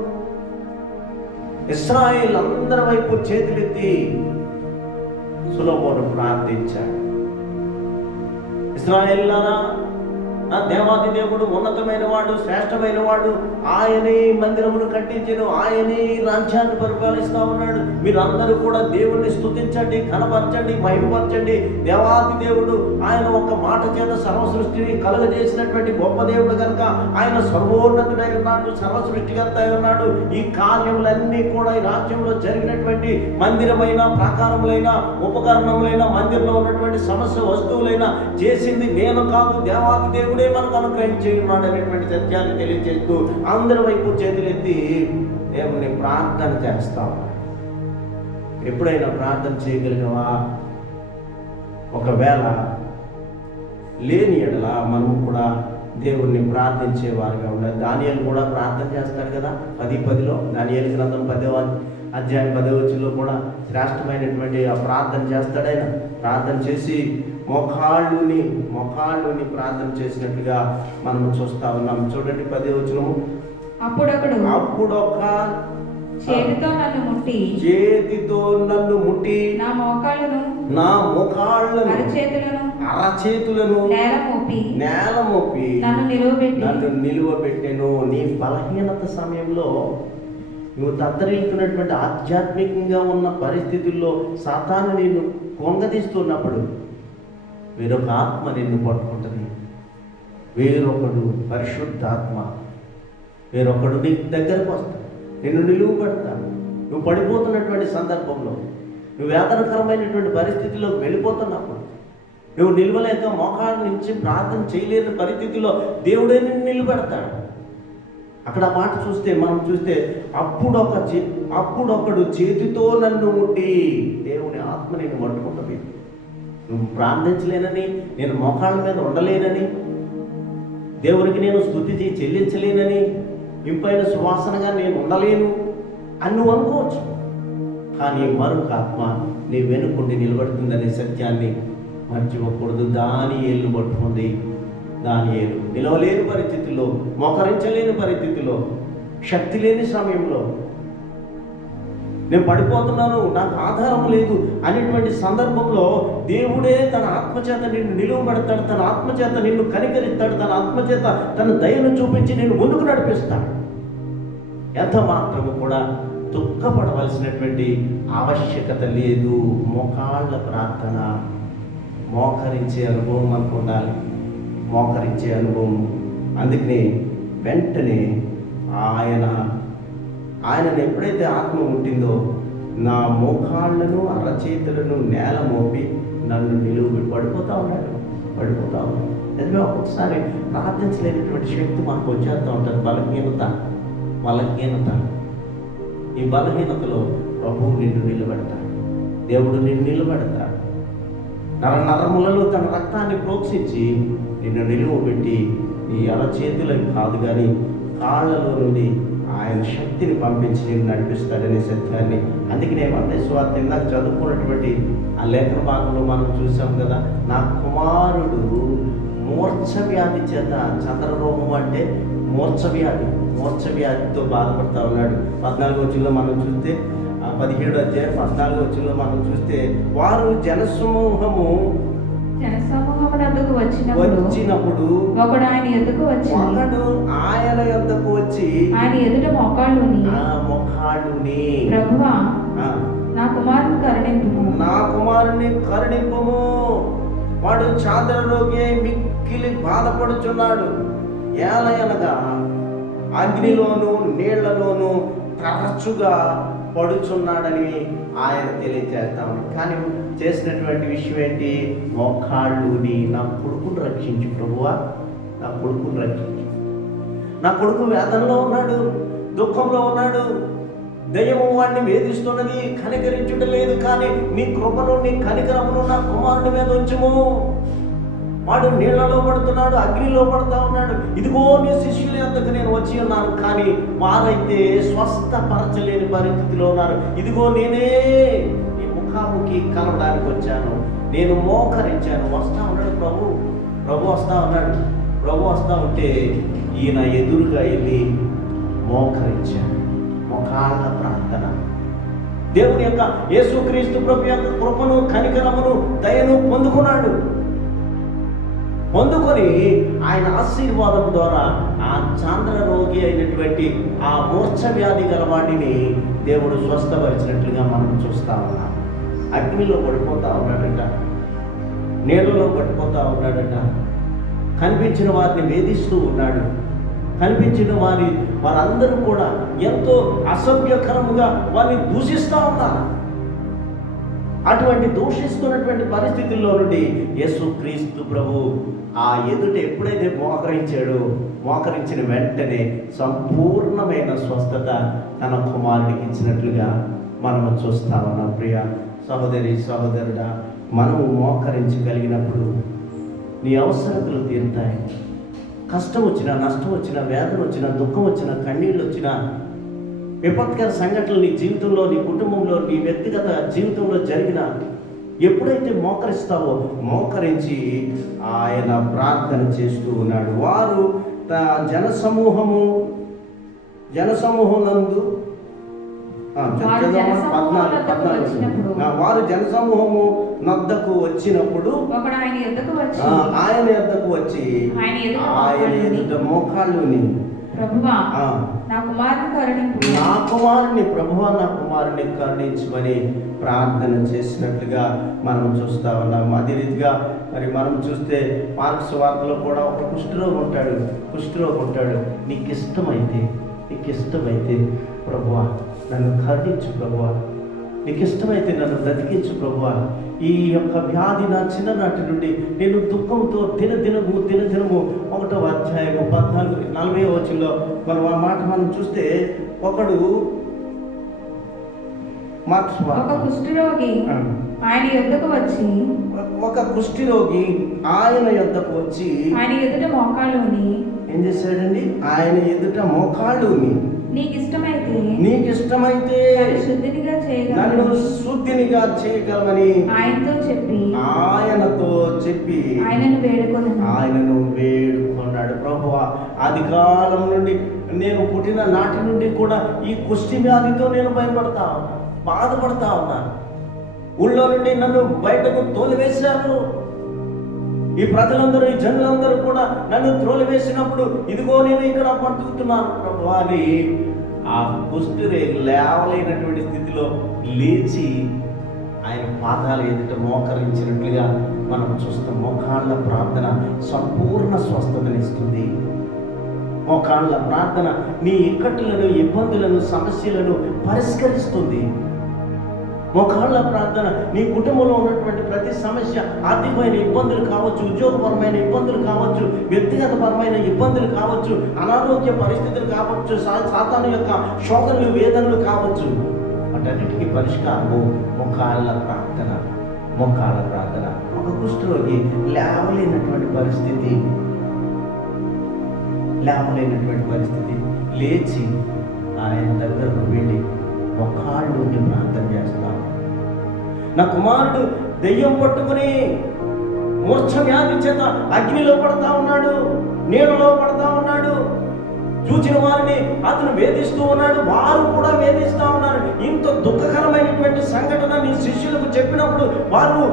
ఇశ్రాయేలీయులందరి వైపు చేతులెత్తి సొలొమోను ప్రార్థించాడు. ఇశ్రాయేలులారా, నా దేవాది దేవుడు ఉన్నతమైన వాడు, శ్రేష్టమైన వాడు, ఆయనే మందిరమును కట్టించెను, ఆయనే రాజ్యాన్ని పరిపాలిస్తా ఉన్నాడు. మీరందరూ కూడా దేవుణ్ణి స్తుతించండి, కనపరచండి, మహిమపరచండి. దేవాది దేవుడు ఆయన ఒక మాట చేత సర్వ సృష్టిని కలుగజేసినటువంటి గొప్ప దేవుడు కనుక ఆయన సర్వోన్నతుడై ఉన్నాడు, సర్వ సృష్టికర్త అయి ఉన్నాడు. ఈ కార్యములన్నీ కూడా ఈ రాజ్యంలో జరిగినటువంటి మందిరమైన, ప్రాకారములైన, ఉపకరణములైన, మందిరంలో ఉన్నటువంటి సమస్య వస్తువులైన చేసింది నేను కాదు, దేవాది దేవుడే మనకు అనుగ్రహించి ఉన్నాడు అనేటువంటి సత్యాన్ని తెలియజేస్తూ అందరి వైపు చేతులెత్తి దేవుని ప్రార్థన చేస్తాం. ఎప్పుడైనా ప్రార్థన చేయగలిగావా? ఒకవేళ లేని ఎడల మనము కూడా దేవుణ్ణి ప్రార్థించేవారుగా ఉండాలి. దానియేలు కూడా ప్రార్థన చేస్తాడు కదా. 10:10 దానియేలు గ్రంథం 10వ అధ్యాయం 10వ వచనంలో కూడా శ్రేష్టమైనటువంటి ఆ ప్రార్థన చేస్తాడు. ఆయన ప్రార్థన చేసి మొఖాళ్ళుని ప్రార్థన చేసినట్లుగా మనం చూస్తా ఉన్నాం. చూడండి 10వ వచనము. అప్పుడొక చేతితో నన్ను ముట్టి నా మోకాళ్ళను అరచేతులను నేల మోపి నన్ను నిలువబెట్టెను. నీ బలహీనత సమయంలో నువ్వు తత్తరిల్లుతున్నటువంటి ఆధ్యాత్మికంగా ఉన్న పరిస్థితుల్లో సాతాను నిన్ను కొంగదీస్తున్నప్పుడు వేరొక ఆత్మ నిన్ను పట్టుకుంటుంది. వేరొకడు పరిశుద్ధాత్మ, వేరొకడు నీ దగ్గరకు వస్తాడు, నిన్ను నిలువు పెడతాడు. నువ్వు పడిపోతున్నటువంటి సందర్భంలో, నువ్వు వేదనకరమైనటువంటి పరిస్థితిలో వెళ్ళిపోతున్నప్పుడు, నువ్వు నిలవలేక మోకాళ్ళ నుంచి ప్రార్థన చేయలేని పరిస్థితిలో దేవుడే నిన్ను నిలబెడతాడు. అక్కడ ఆ మాట మనం చూస్తే అప్పుడొకడు చేతితో నన్ను ముట్టి, దేవుని ఆత్మ నేను పట్టుకుంటుంది. నువ్వు ప్రార్థించలేనని, నేను మోకాళ్ళ మీద ఉండలేనని, దేవునికి నేను స్తుతి చెల్లించలేనని, ఇంపైన సువాసనగా నేను ఉండలేను అని నువ్వు అనుకోవచ్చు. కానీ మరొక ఆత్మ నీ వెనుకుండి నిలబడుతుందనే సత్యాన్ని మర్చిపోకూడదు. దానియేలును పట్టుకుంది. దానియేలు నిలవలేని పరిస్థితుల్లో, మోకరించలేని పరిస్థితిలో, శక్తి లేని సమయంలో, నేను పడిపోతున్నాను, నాకు ఆధారం లేదు అనేటువంటి సందర్భంలో దేవుడే తన ఆత్మచేత నిన్ను నిలువబెడతాడు, తన ఆత్మచేత నిన్ను కనికరిస్తాడు, తన ఆత్మచేత తన దయను చూపించి నిన్ను ముందుకు నడిపిస్తాడు. ఎంత మాత్రము కూడా దుఃఖపడవలసినటువంటి ఆవశ్యకత లేదు. మోకాళ్ళ ప్రార్థన, మోకరించే అనుభవం మనకు ఉండాలి, మోకరించే అనుభవం. అందుకనే వెంటనే ఆయనను ఎప్పుడైతే ఆత్మ ఉంటుందో, నా మోకాళ్ళను అరచేతులను నేల మోపి నన్ను నిలువు పడిపోతూ ఉన్నాడు. ఎందుకంటే ఒక్కొక్కసారి ప్రార్థించలేనటువంటి శక్తి మనకు వచ్చేస్తూ ఉంటుంది. బలహీనత. ఈ బలహీనతలో ప్రభువు నిన్ను నిలబెడతాడు, దేవుడు నిన్ను నిలబెడతాడు. నరములలో తన రక్తాన్ని ప్రోక్షించి నిన్ను నిలువ పెట్టి, నీ అరచేతులకు కాదు కానీ కాళ్ళలో నుండి ఆయన శక్తిని పంపించి నేను నడిపిస్తాడనే సత్యాన్ని, అందుకనే మత్తయి సువార్త ఇందాక చదువుకున్నటువంటి ఆ లేఖన భాగంలో మనం చూసాం కదా, నా కుమారుడు మూర్ఛ వ్యాధి చేత, చంద్రరోగం అంటే మూర్ఛ వ్యాధితో బాధపడతా ఉన్నాడు. 14వ వచనంలో మనం చూస్తే, 17వ అధ్యాయం 14వ వచనంలో మనం చూస్తే, వారు జనసమూహమునందుకు వచ్చినప్పుడు ఒకడు ఆయన యొద్దకు వచ్చి ఆయన ఎదుట మోకాళ్ళుని, ప్రభువా నా కుమారుని కరుణింపుము, వాడు చాంద్ర రోగి మిక్కిలి బాధపడుచున్నాడు. ఏలయనగా అగ్నిలోను నీళ్లలోను తరచుగా పడుచున్నాడని ఆయన తెలియజేస్తాం. కానీ చేసినటువంటి విషయం ఏంటి? మోకాళ్ళుని, నా కొడుకును రక్షించు ప్రభువా, నా కొడుకును రక్షించు. నా కొడుకు వేదనలో ఉన్నాడు, దుఃఖంలో ఉన్నాడు, దయ్యము వాడిని వేధిస్తున్నది, కనికరించుట లేదు. కానీ నీ కృపను, నీ కనికరమును నా కుమారుడి మీద ఉంచుము. వాడు నీళ్లలో పడుతున్నాడు, అగ్నిలో పడుతూ ఉన్నాడు. ఇదిగో నీ శిష్యుల యొద్దకు నేను వచ్చి ఉన్నాను, కానీ వారైతే స్వస్థపరచలేని పరిస్థితిలో ఉన్నారు. ఇదిగో నేనే నీ ముఖాముఖి కలవడానికి వచ్చాను, నేను మోకరించాను. వస్తా ఉన్నాడు ప్రభు వస్తా ఉన్నాడు. ప్రభు వస్తా ఉంటే ఈయన ఎదురుగా వెళ్ళి మోకరించాను. మోకాళ్ళ ప్రార్థన. దేవుని యొక్క యేసుక్రీస్తు ప్రభు యొక్క కృపను, కనికరమును, దయను పొందుకొని ఆయన ఆశీర్వాదం ద్వారా ఆ చాంద్ర రోగి అయినటువంటి ఆ మూర్ఛ వ్యాధి గల వాడిని దేవుడు స్వస్థపరిచినట్లుగా మనం చూస్తా ఉన్నాం. అగ్నిలో పడిపోతా ఉన్నాడట, నీళ్ళలో పడిపోతా ఉన్నాడట, కనిపించిన వారిని వేధిస్తూ ఉన్నాడు. కనిపించిన వారందరూ కూడా ఎంతో అసభ్యకరముగా వారిని దూషిస్తూ ఉన్నారు. అటువంటి దూషిస్తున్నటువంటి పరిస్థితుల్లో నుండి యేసుక్రీస్తు ప్రభు ఆ ఎదుట ఎప్పుడైతే మోకరించిన వెంటనే సంపూర్ణమైన స్వస్థత తన కుమారుడికి ఇచ్చినట్లుగా మనము చూస్తా ఉన్నాం. ప్రియ సహోదరుడా, మనము మోకరించగలిగినప్పుడు నీ అవసరతలు తీరుతాయి. కష్టం వచ్చినా, నష్టం వచ్చినా, వేదన వచ్చినా, దుఃఖం వచ్చినా, కన్నీళ్ళు వచ్చినా, విపత్కర సంఘటనలు నీ జీవితంలో, నీ కుటుంబంలో, నీ వ్యక్తిగత జీవితంలో జరిగిన ఎప్పుడైతే మోకరిస్తావో, మోకరించి ఆయన ప్రార్థన చేస్తూ ఉన్నాడు. వారు జనసమూహమునందు వారు జనసమూహము నద్దకు వచ్చినప్పుడు ఆయన యొద్దకు వచ్చి ఆయన ఎదుట మోకాళ్ళుని, ప్రభువా నా కుమారుని కరుణించమని ప్రార్థన చేసినట్లుగా మనం చూస్తా ఉన్నాం. అదే రీతిగా మరి మనం చూస్తే మార్కు సువార్తలో కూడా ఒక కుష్ఠరోగి ఉంటాడు. నీకు ఇష్టమైతే ప్రభువా నన్ను కరుణించు ప్రభువా, నీకు ఇష్టమైతే నన్ను బ్రతికించు ప్రభువా. ఈ యొక్క వ్యాధి నా చిన్ననాటి నుండి నేను దుఃఖంతో దినదినము 1వ అధ్యాయము 40వ వచనంలో మనం ఆ మాట మనం చూస్తే, ఒక కుష్ఠరోగి ఆయన యొద్దకు వచ్చి ఆయన ఎదుట మోకాళ్ళుని ఏం చేశాడండి? ఆయన ఎదుట మోకాళ్ళుని, నీకు ఇష్టమైతే నన్ను శుద్ధినిగా చేయగలవని ఆయనతో చెప్పి ఆయనను వేడుకున్నాడు. ప్రభువా, ఆది కాలం నుండి, నేను పుట్టిన నాటి నుండి కూడా ఈ కుష్టి వ్యాధితో నేను బాధపడతా ఉన్నాను. ఊళ్ళో నుండి నన్ను బయటకు తోలివేశారు. ఈ ప్రజలందరూ, ఈ జనులందరూ కూడా నన్ను త్రోలివేసినప్పుడు ఇదిగో నేను ఇక్కడ బతుకుతున్నాను ప్రభువా అని ఆ కుష్ఠరోగి లేవలేనటువంటి స్థితిలో లేచి ఆయన పాదాల ఎదుట మోకరించినట్లుగా మనం చూస్తాం. మోకాళ్ళ ప్రార్థన సంపూర్ణ స్వస్థతనిస్తుంది. మోకాళ్ళ ప్రార్థన నీ ఇక్కట్లను, ఇబ్బందులను, సమస్యలను పరిష్కరిస్తుంది. మోకాళ్ళ ప్రార్థన నీ కుటుంబంలో ఉన్నటువంటి ప్రతి సమస్య, ఆర్థికమైన ఇబ్బందులు కావచ్చు, ఉద్యోగపరమైన ఇబ్బందులు కావచ్చు, వ్యక్తిగతపరమైన ఇబ్బందులు కావచ్చు, అనారోగ్య పరిస్థితులు కావచ్చు, సాతాను యొక్క శోధనలు, వేదనలు కావచ్చు, వాటన్నిటికీ పరిష్కారము మోకాళ్ళ ప్రార్థన. ఒక కుష్ఠరోగి లేవలేనటువంటి పరిస్థితి, లేచి ఆయన దగ్గరకు వెళ్ళి ఒకాళ్ళు ఉండి ప్రార్థన చేస్తాను. నా కుమారుడు దెయ్యం పట్టుకుని మూర్ఛ వ్యాధి చేత అగ్నిలో పడతా ఉన్నాడు, నీళ్ళలో పడతా ఉన్నాడు. చూచిన వారిని అతను వేధిస్తూ ఉన్నాడు, వారు కూడా వేధిస్తూ ఉన్నారు. ఇంత దుఃఖకరమైనటువంటి సంఘటన నీ శిష్యులకు చెప్పినప్పుడు వారు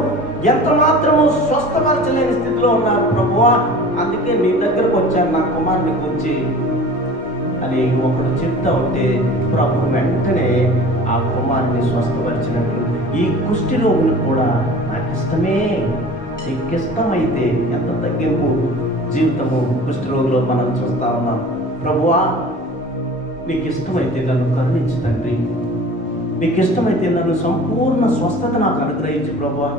ఎంత మాత్రము స్వస్థపరచలేని స్థితిలో ఉన్నారు. ప్రభువా, అందుకే నీ దగ్గరకు వచ్చాను నా కుమారుని గురించి అని ఒకడు చెప్తా ఉంటే ప్రభు వెంటనే ఆ కుమారుని స్వస్థపరిచినట్టు ఈ కుష్టి రోగులు కూడా నాకు ఇష్టమే, నీకు ఇష్టమైతే ఎంత తగ్గింపు జీవితము కుష్టి రోగులో మనం చూస్తా ఉన్నాం. ప్రభువా, నీకు ఇష్టమైతే నన్ను కరుణించు తండ్రి, నీకు ఇష్టమైతే నన్ను సంపూర్ణ స్వస్థత నాకు అనుగ్రహించు ప్రభువా.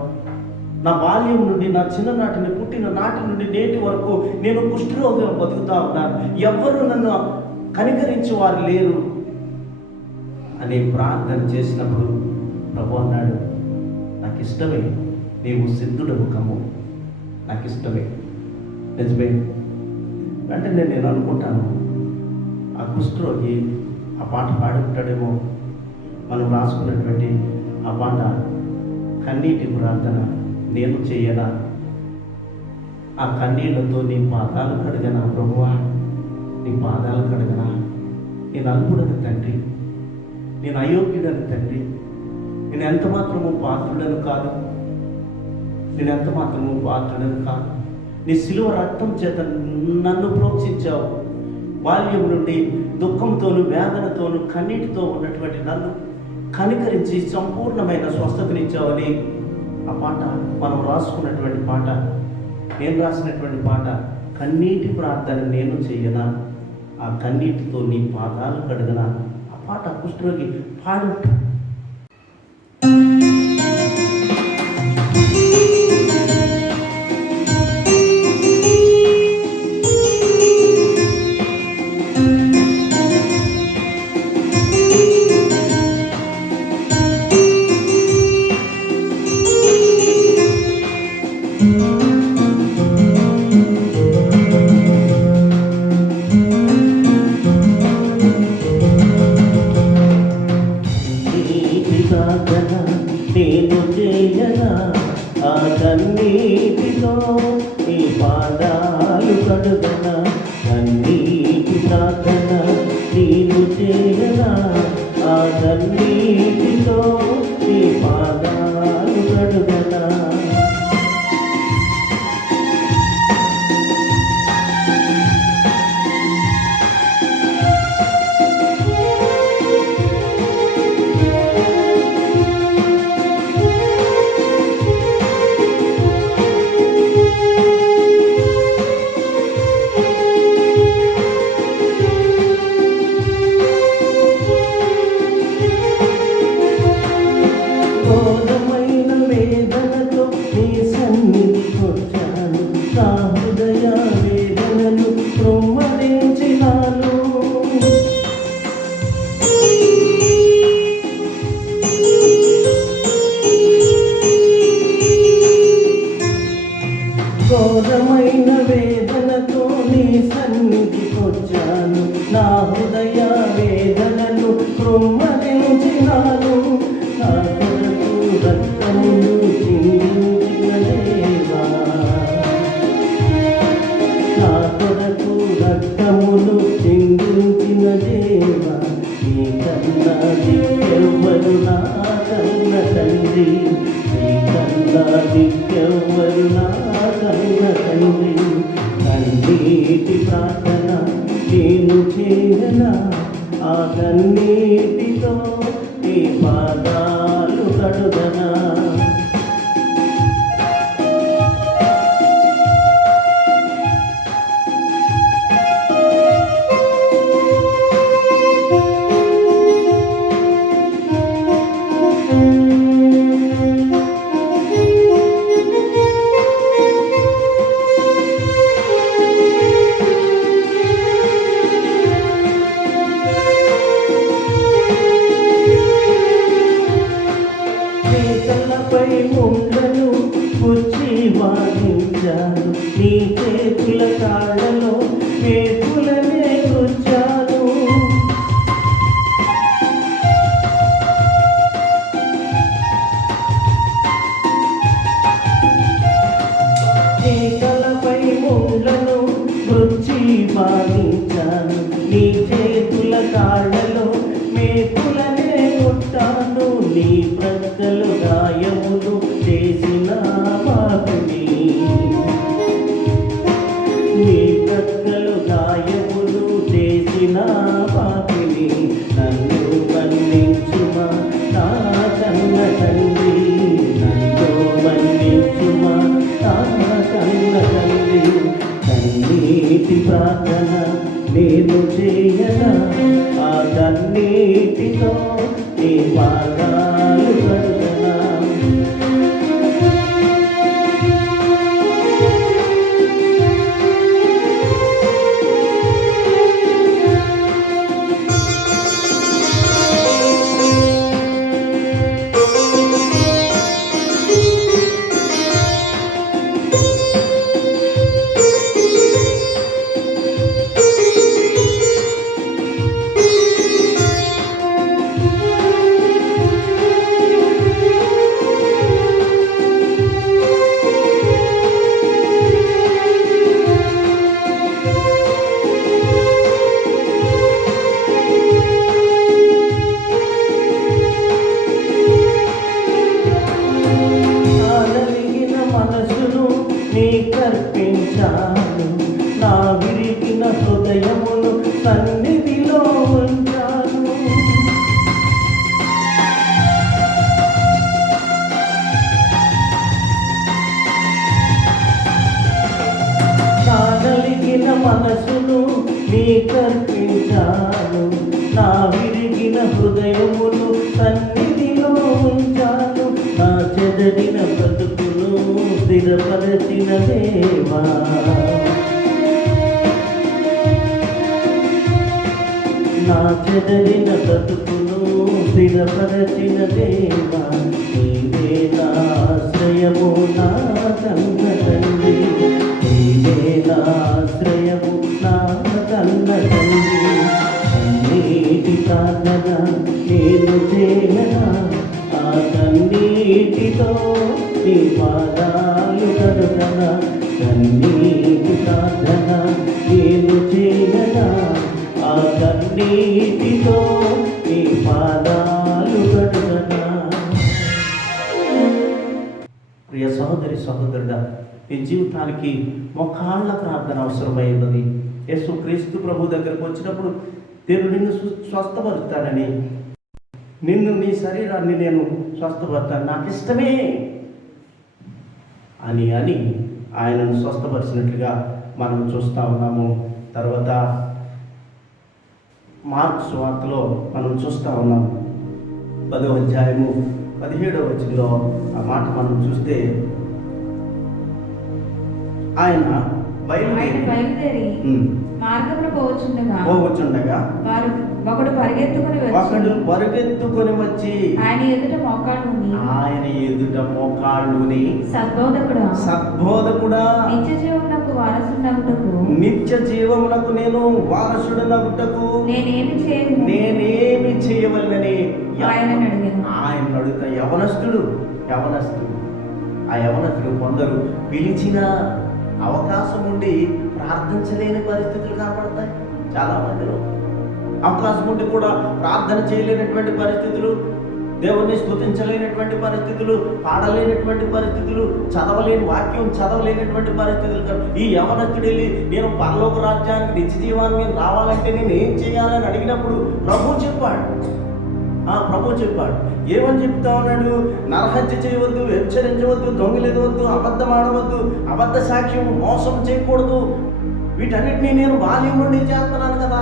నా బాల్యం నుండి, నా చిన్ననాటిని, పుట్టిన నాటి నుండి నేటి వరకు నేను కుష్ఠరోగిగా బతుకుతా ఉన్నాను, ఎవ్వరూ నన్ను కనికరించి వారు లేరు అని ప్రార్థన చేసినప్పుడు ప్రభు అన్నాడు, నాకు ఇష్టమే, నీవు సిద్ధుడవు కమ్ము, నాకు ఇష్టమే. నిజమే. వెంటనే నేను అనుకుంటాను, ఆ కుష్ఠరోగి ఆ పాట పాడుకుంటాడేమో. మనం రాసుకున్నటువంటి ఆ పాట కన్నీటి ప్రార్థన నేను చేయనా, ఆ కన్నీళ్లతో నీ పాదాలు కడగనా ప్రభువా, నీ పాదాలు కడగనా. నేను అల్పుడని తండ్రి, నేను అయోగ్యుడని తండ్రి, నేను ఎంత మాత్రము పాత్రుడను కాదు, నేను ఎంత మాత్రము పాత్రుడను కాదు. నీ శిలువ రక్తం చేత నన్ను ప్రోక్షించావు. బాల్యం నుండి దుఃఖంతోను, వేదనతోను, కన్నీటితో ఉన్నటువంటి నన్ను కనికరించి సంపూర్ణమైన స్వస్థతనిచ్చావని ఆ పాట మనం రాసుకున్నటువంటి పాట, నేను రాసినటువంటి పాట కన్నీటి ప్రార్థన నేను చెయ్యనా, ఆ కన్నీటితో నీ పాదాలు కడగనా. ఆ పాట కుష్ఠరోగి పాడు. నేను చేయనా, ఆ కన్నీటితో నీ పాదాలు కడుగనా. కన్నీటి ప్రార్థన నేను చేయనా, ఆ కన్నీటితో నీ పాదాలు కడుగనా. ఘోరమైన వేదనతో నీ సన్నిధికి వచ్చాను, నా హృదయ వేదనను కృమ్మరించినాను. ఘోరమైన వేదనతో నీ సన్నిధికి వచ్చాను, నా హృదయ వేదనను కృమ్మరించినాను. నా కొరకు రక్తమును చిందించిన దేవా, నా కొరకు రక్తమును చిందించిన దేవా, నీ కన్నా దిక్కెవ్వరు నా కన్న తండ్రి, నీ కన్నా దిక్కెవ్వరు నా కన్న తండ్రి. కన్నీటి ప్రార్థన నేను చేయనా, ఆ కన్నీటితో నీ పాదాలు కడుగనా. కళ్ళ కాళ్ళలో మేకులనే కొట్టాను, నీ ప్రక్కలు గాయములు చేసిన పాపిని, నీ ప్రక్కలు గాయములు చేసిన పాపిని. నన్ను మన్నించుమా నా కన్న తండ్రి, నన్ను మన్నించుమా నా కన్న తండ్రి. కన్నీటి ప్రార్థన నేను చేయనా, ఆ కన్నీటితో నీ పాదాలు కడుగనా. మనసును నీకర్పించాను, నా విరిగిన హృదయమును సన్నిధిలో ఉంచాను. నా నలిగిన మనసును నీకర్పించాను, నా విరిగిన హృదయమును సన్నిధిలో ఉంచాను. నా చెదరిన బ్రతుకును స్థిరపరచిన దేవా, నా చెదరిన బ్రతుకును స్థిరపరచిన దేవా. నీవే నా ఆశ్రయము నా కన్న తండ్రి, నీవే నా ఆశ్రయము నా కన్న తండ్రి. కన్నీటి ప్రార్థన నేను చేయనా, ఆ కన్నీటితో నీ పాదాలు కడుగనా. కన్నీటి ప్రార్థన నేను చేయనా, ఆ కన్నీటితో నీ పాదాలు కడుగనా. ప్రియ సహోదరి సహోదరుడా, నీ జీవితానికి మోకాళ్ళ ప్రార్థన అవసరమైనది. యేసుక్రీస్తు ప్రభు దగ్గరకు వచ్చినప్పుడు దేవుడు నిన్ను స్వస్థపరుస్తాడని, నిన్ను నీ శరీరాన్ని నేను స్వస్థపరుస్తాను నాకు ఇష్టమే అని ఆయనను స్వస్థపరిచినట్లుగా మనం చూస్తూ ఉన్నాము. తర్వాత మార్కు సువార్తలో మనం చూస్తూ ఉన్నాము 10వ అధ్యాయము 17వ వచనంలో ఆ మాట మనం చూస్తే, ఆయన బయలుదేరి మార్గంలో పోవచ్చుండగా ఒకడు పరిగెత్తుకొని వచ్చి ఆయన ఎదుట మోకాళ్ళుని సద్బోధకుడా నిత్య జీవమునకు నేను వారసుడనగుటకు నేనేమి చేయవలనని ఆయన అడుగుతా. యవనస్తుడు ఆ యవనస్తుడు కొందరు పిలిచిన అవకాశం ఉండి ప్రార్థించలేని పరిస్థితులు కనపడతాయి. చాలా మందిలో అవకాశం ఉండి కూడా ప్రార్థన చేయలేనటువంటి పరిస్థితులు, దేవుణ్ణి స్తుతించలేనటువంటి పరిస్థితులు, పాడలేనటువంటి పరిస్థితులు, వాక్యం చదవలేనటువంటి పరిస్థితులు. ఈ యవనస్తుడు వెళ్ళి నేను పరలోక రాజ్యానికి నిత్య జీవాన్ని రావాలంటే నేను ఏం చేయాలని అడిగినప్పుడు ప్రభు చెప్పాడు. ఏమని చెప్తా ఉన్నాడు? నరహత్య చేయవద్దు, హెచ్చరించవద్దు, దొంగిలిదవద్దు, అబద్ధం ఆడవద్దు, అబద్ధ సాక్ష్యం, మోసం చేయకూడదు. వీటన్నిటినీ నేను బాల్యం నుండి చేస్తున్నాను కదా.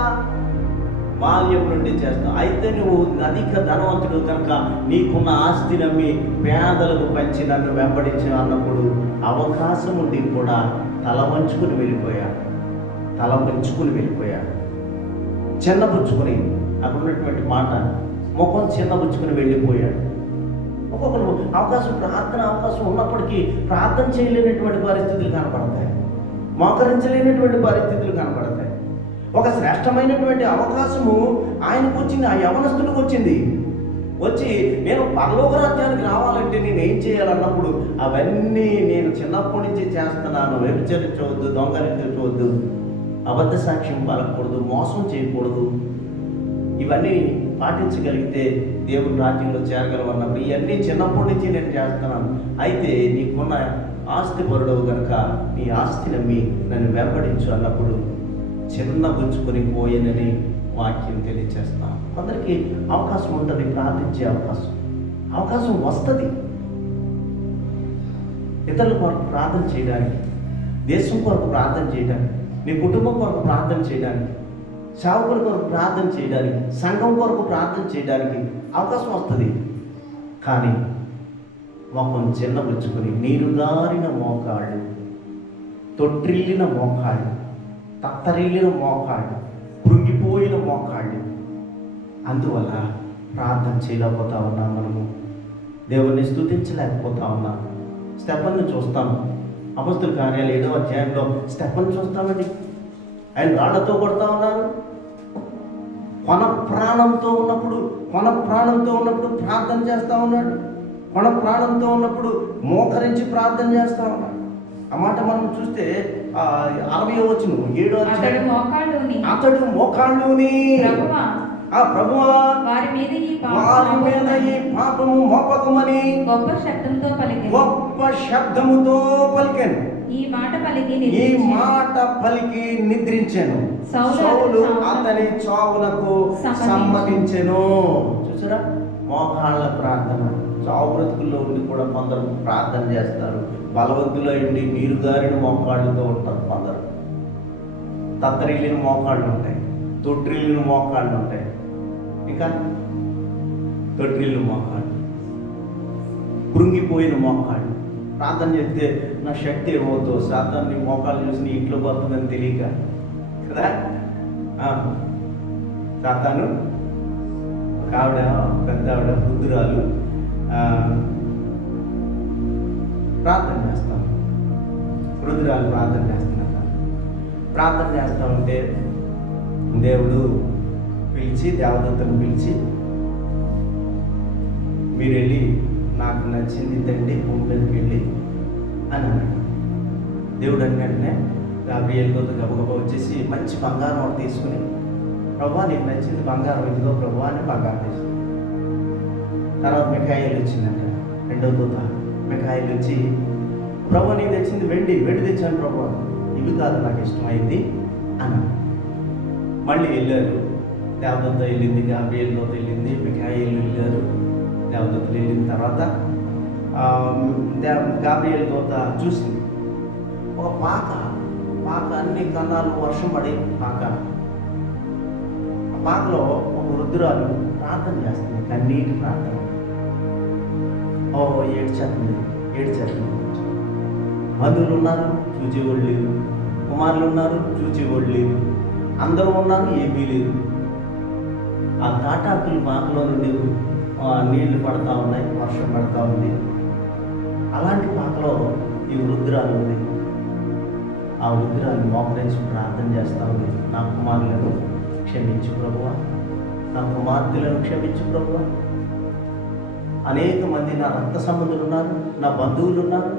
బాల్యం నుండి చేస్తాను. అయితే నువ్వు అధిక ధనవంతుడు కనుక నీకున్న ఆస్తి నమ్మి పేదలకు పంచి నన్ను వెంబడించి అన్నప్పుడు అవకాశం ఉండి కూడా తల వంచుకుని వెళ్ళిపోయాడు. చిన్నబుచ్చుకుని అక్కడ ఉన్నటువంటి మాట, ముఖం చిన్నబుచ్చుకుని వెళ్ళిపోయాడు. ఒక్కొక్కరు ప్రార్థన అవకాశం ఉన్నప్పటికీ ప్రార్థన చేయలేనటువంటి పరిస్థితులు కనపడతాయి, మోకరించలేనటువంటి పరిస్థితులు కనపడతాయి. ఒక శ్రేష్టమైనటువంటి అవకాశము ఆయనకు వచ్చింది, ఆ యవనస్తుడికి వచ్చింది. వచ్చి నేను పరలోక రాజ్యానికి రావాలంటే నేను ఏం చేయాలన్నప్పుడు అవన్నీ నేను చిన్నప్పటి నుంచి చేస్తున్నాను. వ్యభిచరించవద్దు, దొంగలించవద్దు, అబద్ధ సాక్ష్యం పలకూడదు, మోసం చేయకూడదు, ఇవన్నీ పాటించగలిగితే దేవుని రాజ్యంలో చేరగలవు అన్నప్పుడు ఇవన్నీ చిన్నప్పటి నుంచి నేను చేస్తున్నాను. అయితే నీకున్న ఆస్తి పరుడవు కనుక నీ ఆస్తి నమ్మి నన్ను వెంబడించు అన్నప్పుడు చిన్న గుంచుకొని పోయేనని వాక్యం తెలియచేస్తున్నాను. కొందరికి అవకాశం ఉంటుంది, ప్రార్థించే అవకాశం వస్తుంది. ఇతరుల కొరకు ప్రార్థన చేయడానికి, దేశం కొరకు ప్రార్థన చేయడానికి, నీ కుటుంబం కొరకు ప్రార్థన చేయడానికి, సేవకుల కొరకు ప్రార్థన చేయడానికి, సంఘం కొరకు ప్రార్థన చేయడానికి అవకాశం వస్తుంది. కానీ మొహం చిన్నబుచ్చుకొని నీరుగారిన మోకాళ్ళు, తొట్టిల్లిన మోకాళ్ళు, తత్తరిల్లిన మోకాళ్ళు, కృంగిపోయిన మోకాళ్ళు, అందువల్ల ప్రార్థన చేయలేకపోతా ఉన్నాం. మనము దేవుణ్ణి స్తుతించలేకపోతా ఉన్నాం. స్టెఫన్ను చూస్తాము, అపొస్తలుల కార్యాలు 7వ అధ్యాయంలో స్టెఫన్ చూస్తామండి. ఆయన రాళ్లతో కొడతా ఉన్నారు. కొన ప్రాణంతో ఉన్నప్పుడు ప్రార్థన చేస్తూ ఉన్నాడు. కొన ప్రాణంతో ఉన్నప్పుడు మోకరించి ప్రార్థన చేస్తూ ఉన్నాడు. ఆ మాట మనం చూస్తే 60వ వచనం 7వ అధ్యాయం, అతడు మోకాళ్ళుని ప్రభువా వారి మీద ఈ పాపము మోపకమని గొప్ప శబ్దముతో పలికాను. ఈ మాట పలికి నిద్రించాను. సౌలు అతని చావునకు సమ్మతించెను. చూసారా, మోకాళ్ళ ప్రార్థన. చావు బ్రతుకుల్లో ఉండి కూడా కొందరు ప్రార్థన చేస్తారు. బలవంతులో ఉండి నీరుగారిన మోకాళ్ళతో ఉంటారు. కొందరు తత్తరిల్లిన మోకాళ్ళు ఉంటాయి, తొట్టిల్లిన మోకాళ్ళు ఉంటాయి, ఇంకా తొట్టిల్లిన మోకాళ్ళు, కృంగిపోయిన మోకాళ్ళు. ప్రార్థన చేస్తే నా శక్తి ఏమవుతో సాతాన్ని మోకాళ్ళు చూసి నీ ఇంట్లో పోతుందని తెలియక కదా. సాతాను ఒక ఆవిడ, పెద్ద ఆవిడ, వృద్ధురాలు ప్రార్థన చేస్తాం. వృద్ధురాలు ప్రార్థన చేస్తూ ఉంటే దేవుడు పిలిచి, దేవదత్తను పిలిచి, మీరు వెళ్ళి నాకు నచ్చింది తండ్రి భూమి మీదకి వెళ్ళి అని అన్నాడు. దేవుడు అన్నాడనే గాబ్రియేల్ దూత గబగబా వచ్చేసి మంచి బంగారం ఒకటి తీసుకుని, ప్రభువా నీకు నచ్చింది బంగారం ఇదిగో ప్రభువా అని బంగారం తీసుకుని. తర్వాత మిఖాయిలు వచ్చిందంట. 2వ దూత మిఖాయిలు వచ్చి, ప్రభువా నీకు తెచ్చింది వెండి తెచ్చాను ప్రభువా, ఇవి కాదు నాకు ఇష్టమైంది అన్నాడు. మళ్ళీ వెళ్ళారు. దేవదత్త వెళ్ళింది, గాబ్రియేల్ దూత వెళ్ళింది, మిఖాయిలు వెళ్ళారు. దేవదత్తులు వెళ్ళిన తర్వాత గాబ్రియేల్ దూత చూసింది ఒక పాక అన్ని కన్నాలు వర్షం పడి పాక. ఆ పాకలో ఒక వృద్ధురాలు ప్రార్థన చేస్తుంది, కన్నీటి ప్రార్థన. ఏడ్చేస్తుంది. బంధువులు ఉన్నారు, చూచేవాళ్ళు లేరు. కుమారులు ఉన్నారు, చూచేవాళ్ళు లేరు. అందరూ ఉన్నారు, ఏమీ లేదు. ఆ తాటాకులు పాకలో నుండి నీళ్లు పడతా ఉన్నాయి, వర్షం పడతా ఉంది. అలాంటి పాకలో ఈ వృద్ధురాలు ఉంది. ఆ వృద్ధురాలు మోకరించి ప్రార్థన చేస్తూ ఉంది, నా కుమారులను క్షమించు ప్రభువా, నా కుమార్తెలను క్షమించు ప్రభువా. అనేక మంది నా రక్త సంబంధులు ఉన్నారు, నా బంధువులు ఉన్నారు,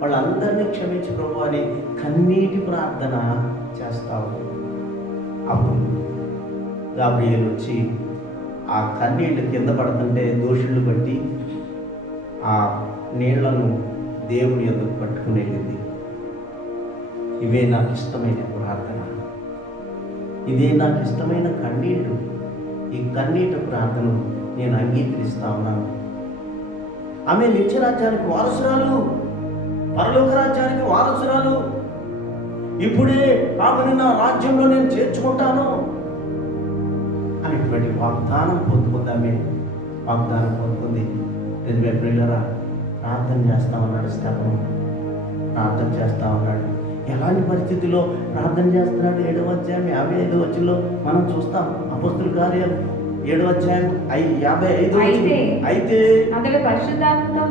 వాళ్ళందరినీ క్షమించు ప్రభువా అని కన్నీటి ప్రార్థన చేస్తావు. అప్పుడు గాబ్రియేల్ వచ్చి ఆ కన్నీళ్ళు కింద పడుతుంటే దోషులు బట్టి ఆ నీళ్లను దేవుని యొద్దకు పట్టుకుని వెళ్ళింది. ఇవే నాకు ఇష్టమైన ప్రార్థన, ఇదే నాకు ఇష్టమైన కన్నీళ్ళు. ఈ కన్నీటి ప్రార్థనను నేను అంగీకరిస్తా ఉన్నాను. ఆమె నిత్యరాజ్యానికి వారసురాలు, పరలోక రాజ్యానికి వారసురాలు. ఇప్పుడే ఆమెను నా రాజ్యంలో నేను చేర్చుకుంటాను అనేటువంటి వాగ్దానం పొందుకుందామే. వాగ్దానం పొందుకుంది. పిల్లరా ప్రార్థన చేస్తా ఉన్నాడు. స్టెఫను ప్రార్థన చేస్తా ఉన్నాడు. ఎలాంటి పరిస్థితుల్లో ప్రార్థన చేస్తున్నాడు? 7వ అధ్యాయం 55వ వచనంలో మనం చూస్తాం. అపొస్తలుల కార్యాలు 7వ అధ్యాయం 55వ వచనం. అయితే అతడు పరిశుద్ధాత్మతో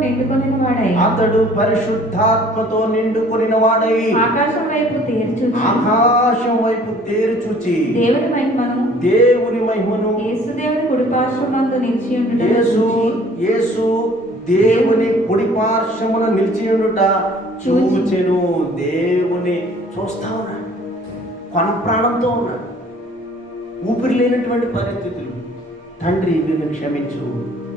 నిండుకొనిన వాడై ఆకాశం వైపు తేరి చూచి దేవుని మహిమను యేసు దేవుని కుడి పార్శ్వమున నిలిచియుండుట చూచెను. దేవుని చూస్తా ఉన్నాడు, కొన ప్రాణంతో ఉన్నాడు. ఊపిరి లేనటువంటి పరిస్థితులు. తండ్రి వీరిని క్షమించు,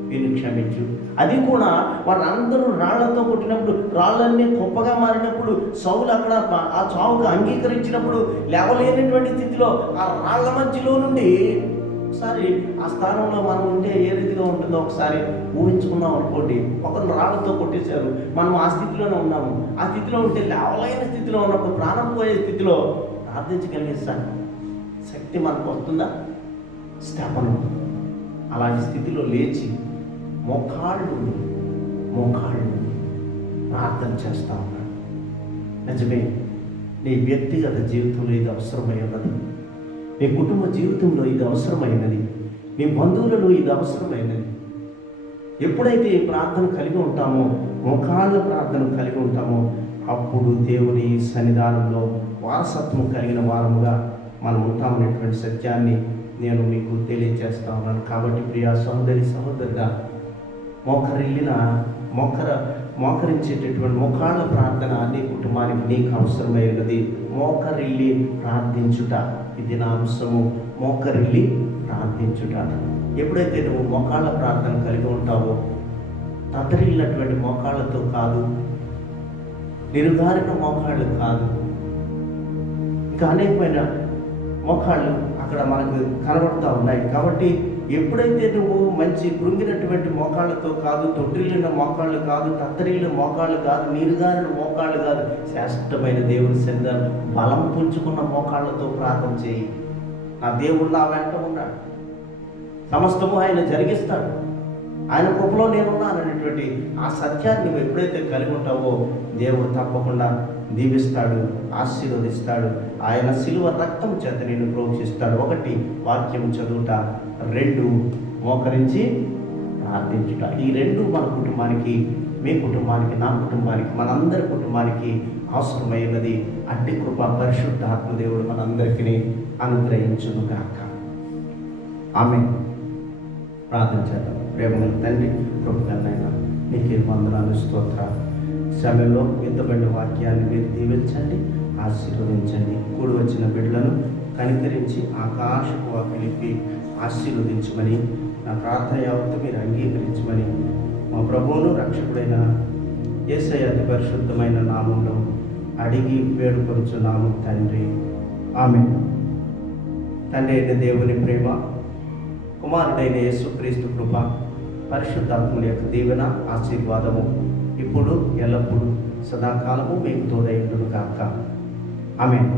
వీరిని క్షమించు. అది కూడా వాళ్ళందరూ రాళ్లతో కొట్టినప్పుడు, రాళ్ళన్నీ కుప్పగా మారినప్పుడు, సౌలు అక్కడ ఆ చావుకు అంగీకరించినప్పుడు లేవలేనటువంటి స్థితిలో ఆ రాళ్ల మధ్యలో నుండి ఒకసారి ఆ స్థానంలో మనం ఉంటే ఏ రీతిగా ఉంటుందో ఒకసారి ఊహించుకున్నాం అనుకోండి. ఒకరు రాళ్లతో కొట్టేశారు, మనం ఆ స్థితిలోనే ఉన్నాము. ఆ స్థితిలో ఉంటే లేవలేని స్థితిలో ఉన్నప్పుడు, ప్రాణం పోయే స్థితిలో ప్రార్థించగలిగే శక్తి మనకు వస్తుందా? స్తెఫను అలాంటి స్థితిలో లేచి మోకాళ్ళు ప్రార్థన చేస్తా ఉన్నాడు. నిజమే, నీ వ్యక్తిగత జీవితంలో ఇది అవసరమై ఉన్నది, నీ కుటుంబ జీవితంలో ఇది అవసరమైనది, నీ బంధువులలో ఇది అవసరమైనది. ఎప్పుడైతే ఈ ప్రార్థన కలిగి ఉంటామో, మోకాళ్ళ ప్రార్థన కలిగి ఉంటామో, అప్పుడు దేవుని సన్నిధానంలో వారసత్వం కలిగిన వారముగా మనం ఉంటామనేటువంటి సత్యాన్ని నేను మీకు తెలియజేస్తా ఉన్నాను. కాబట్టి ప్రియా సహోదరుగా మోకరించేటటువంటి మోకాళ్ళ ప్రార్థన నీ కుటుంబానికి నీకు అవసరమైనది. మోకరిల్లి ప్రార్థించుట, ఇది నా అంశము. మోకరిల్లి ప్రార్థించుట. ఎప్పుడైతే నువ్వు మోకాళ్ళ ప్రార్థన కలిగి ఉంటావో, తత్తరిల్లినటువంటి మోకాళ్ళతో కాదు, నిరుగారిన మోకాళ్ళు కాదు, ఇంకా అనేకమైన మోకాళ్ళు అక్కడ మనకు కనబడుతూ ఉన్నాయి. కాబట్టి ఎప్పుడైతే నువ్వు మంచి కృంగినటువంటి మోకాళ్ళతో కాదు, తొట్టిల్లిన మోకాళ్ళు కాదు, తత్తరిల్లిన మోకాళ్ళు కాదు, నీరుగారిన మోకాళ్ళు కాదు, శ్రేష్టమైన దేవుని సన్నిధానం బలం పుంజుకున్న మోకాళ్ళతో ప్రార్థన చేయి. నా దేవుడు నా వెంట ఉన్నాడు, సమస్తము ఆయన జరిగిస్తాడు, ఆయన కృపలో నేనున్నాను అనేటువంటి ఆ సత్యాన్ని నువ్వు ఎప్పుడైతే కలిగి ఉంటావో దేవుడు తప్పకుండా దీవిస్తాడు, ఆశీర్వదిస్తాడు. ఆయన శిలువ రక్తం చేత నిన్ను ప్రోక్షిస్తాడు. 1 వాక్యం చదువుట, 2 మోకరించి ప్రార్థించుట. ఈ 2 మన కుటుంబానికి, మీ కుటుంబానికి, నా కుటుంబానికి, మనందరి కుటుంబానికి అవసరమైనది. అట్టి కృప పరిశుద్ధాత్మ దేవుడు మనందరికీ అనుగ్రహించును గాక. ఆమేన్. ప్రార్థన చేద్దాం. ప్రేమగల తండ్రి, కృపగలనైనా నీకే వందనాలు, స్తోత్రాలు. సమయంలో విత్తబడిన వాక్యాన్ని మీరు దీవించండి, ఆశీర్వదించండి. కూడి వచ్చిన బిడ్డలను కనికరించి ఆకాశపు వాకిలిపి ఆశీర్వదించమని, నా ప్రార్థన యావత్తు మీరు అంగీకరించమని మా ప్రభువును రక్షకుడైన యేసయ్య అతి పరిశుద్ధమైన నామంలో అడిగి వేడుకొనుచున్నాము తండ్రి. ఆమేన్. తండ్రి అయిన దేవుని ప్రేమ, కుమారుడైన యేసుక్రీస్తు కృప, పరిశుద్ధాత్ముని యొక్క దీవెన, ఆశీర్వాదము ఇప్పుడు ఎల్లప్పుడూ సదాకాలము మీకు తోడై ఉండును గాక. ఆమేన్.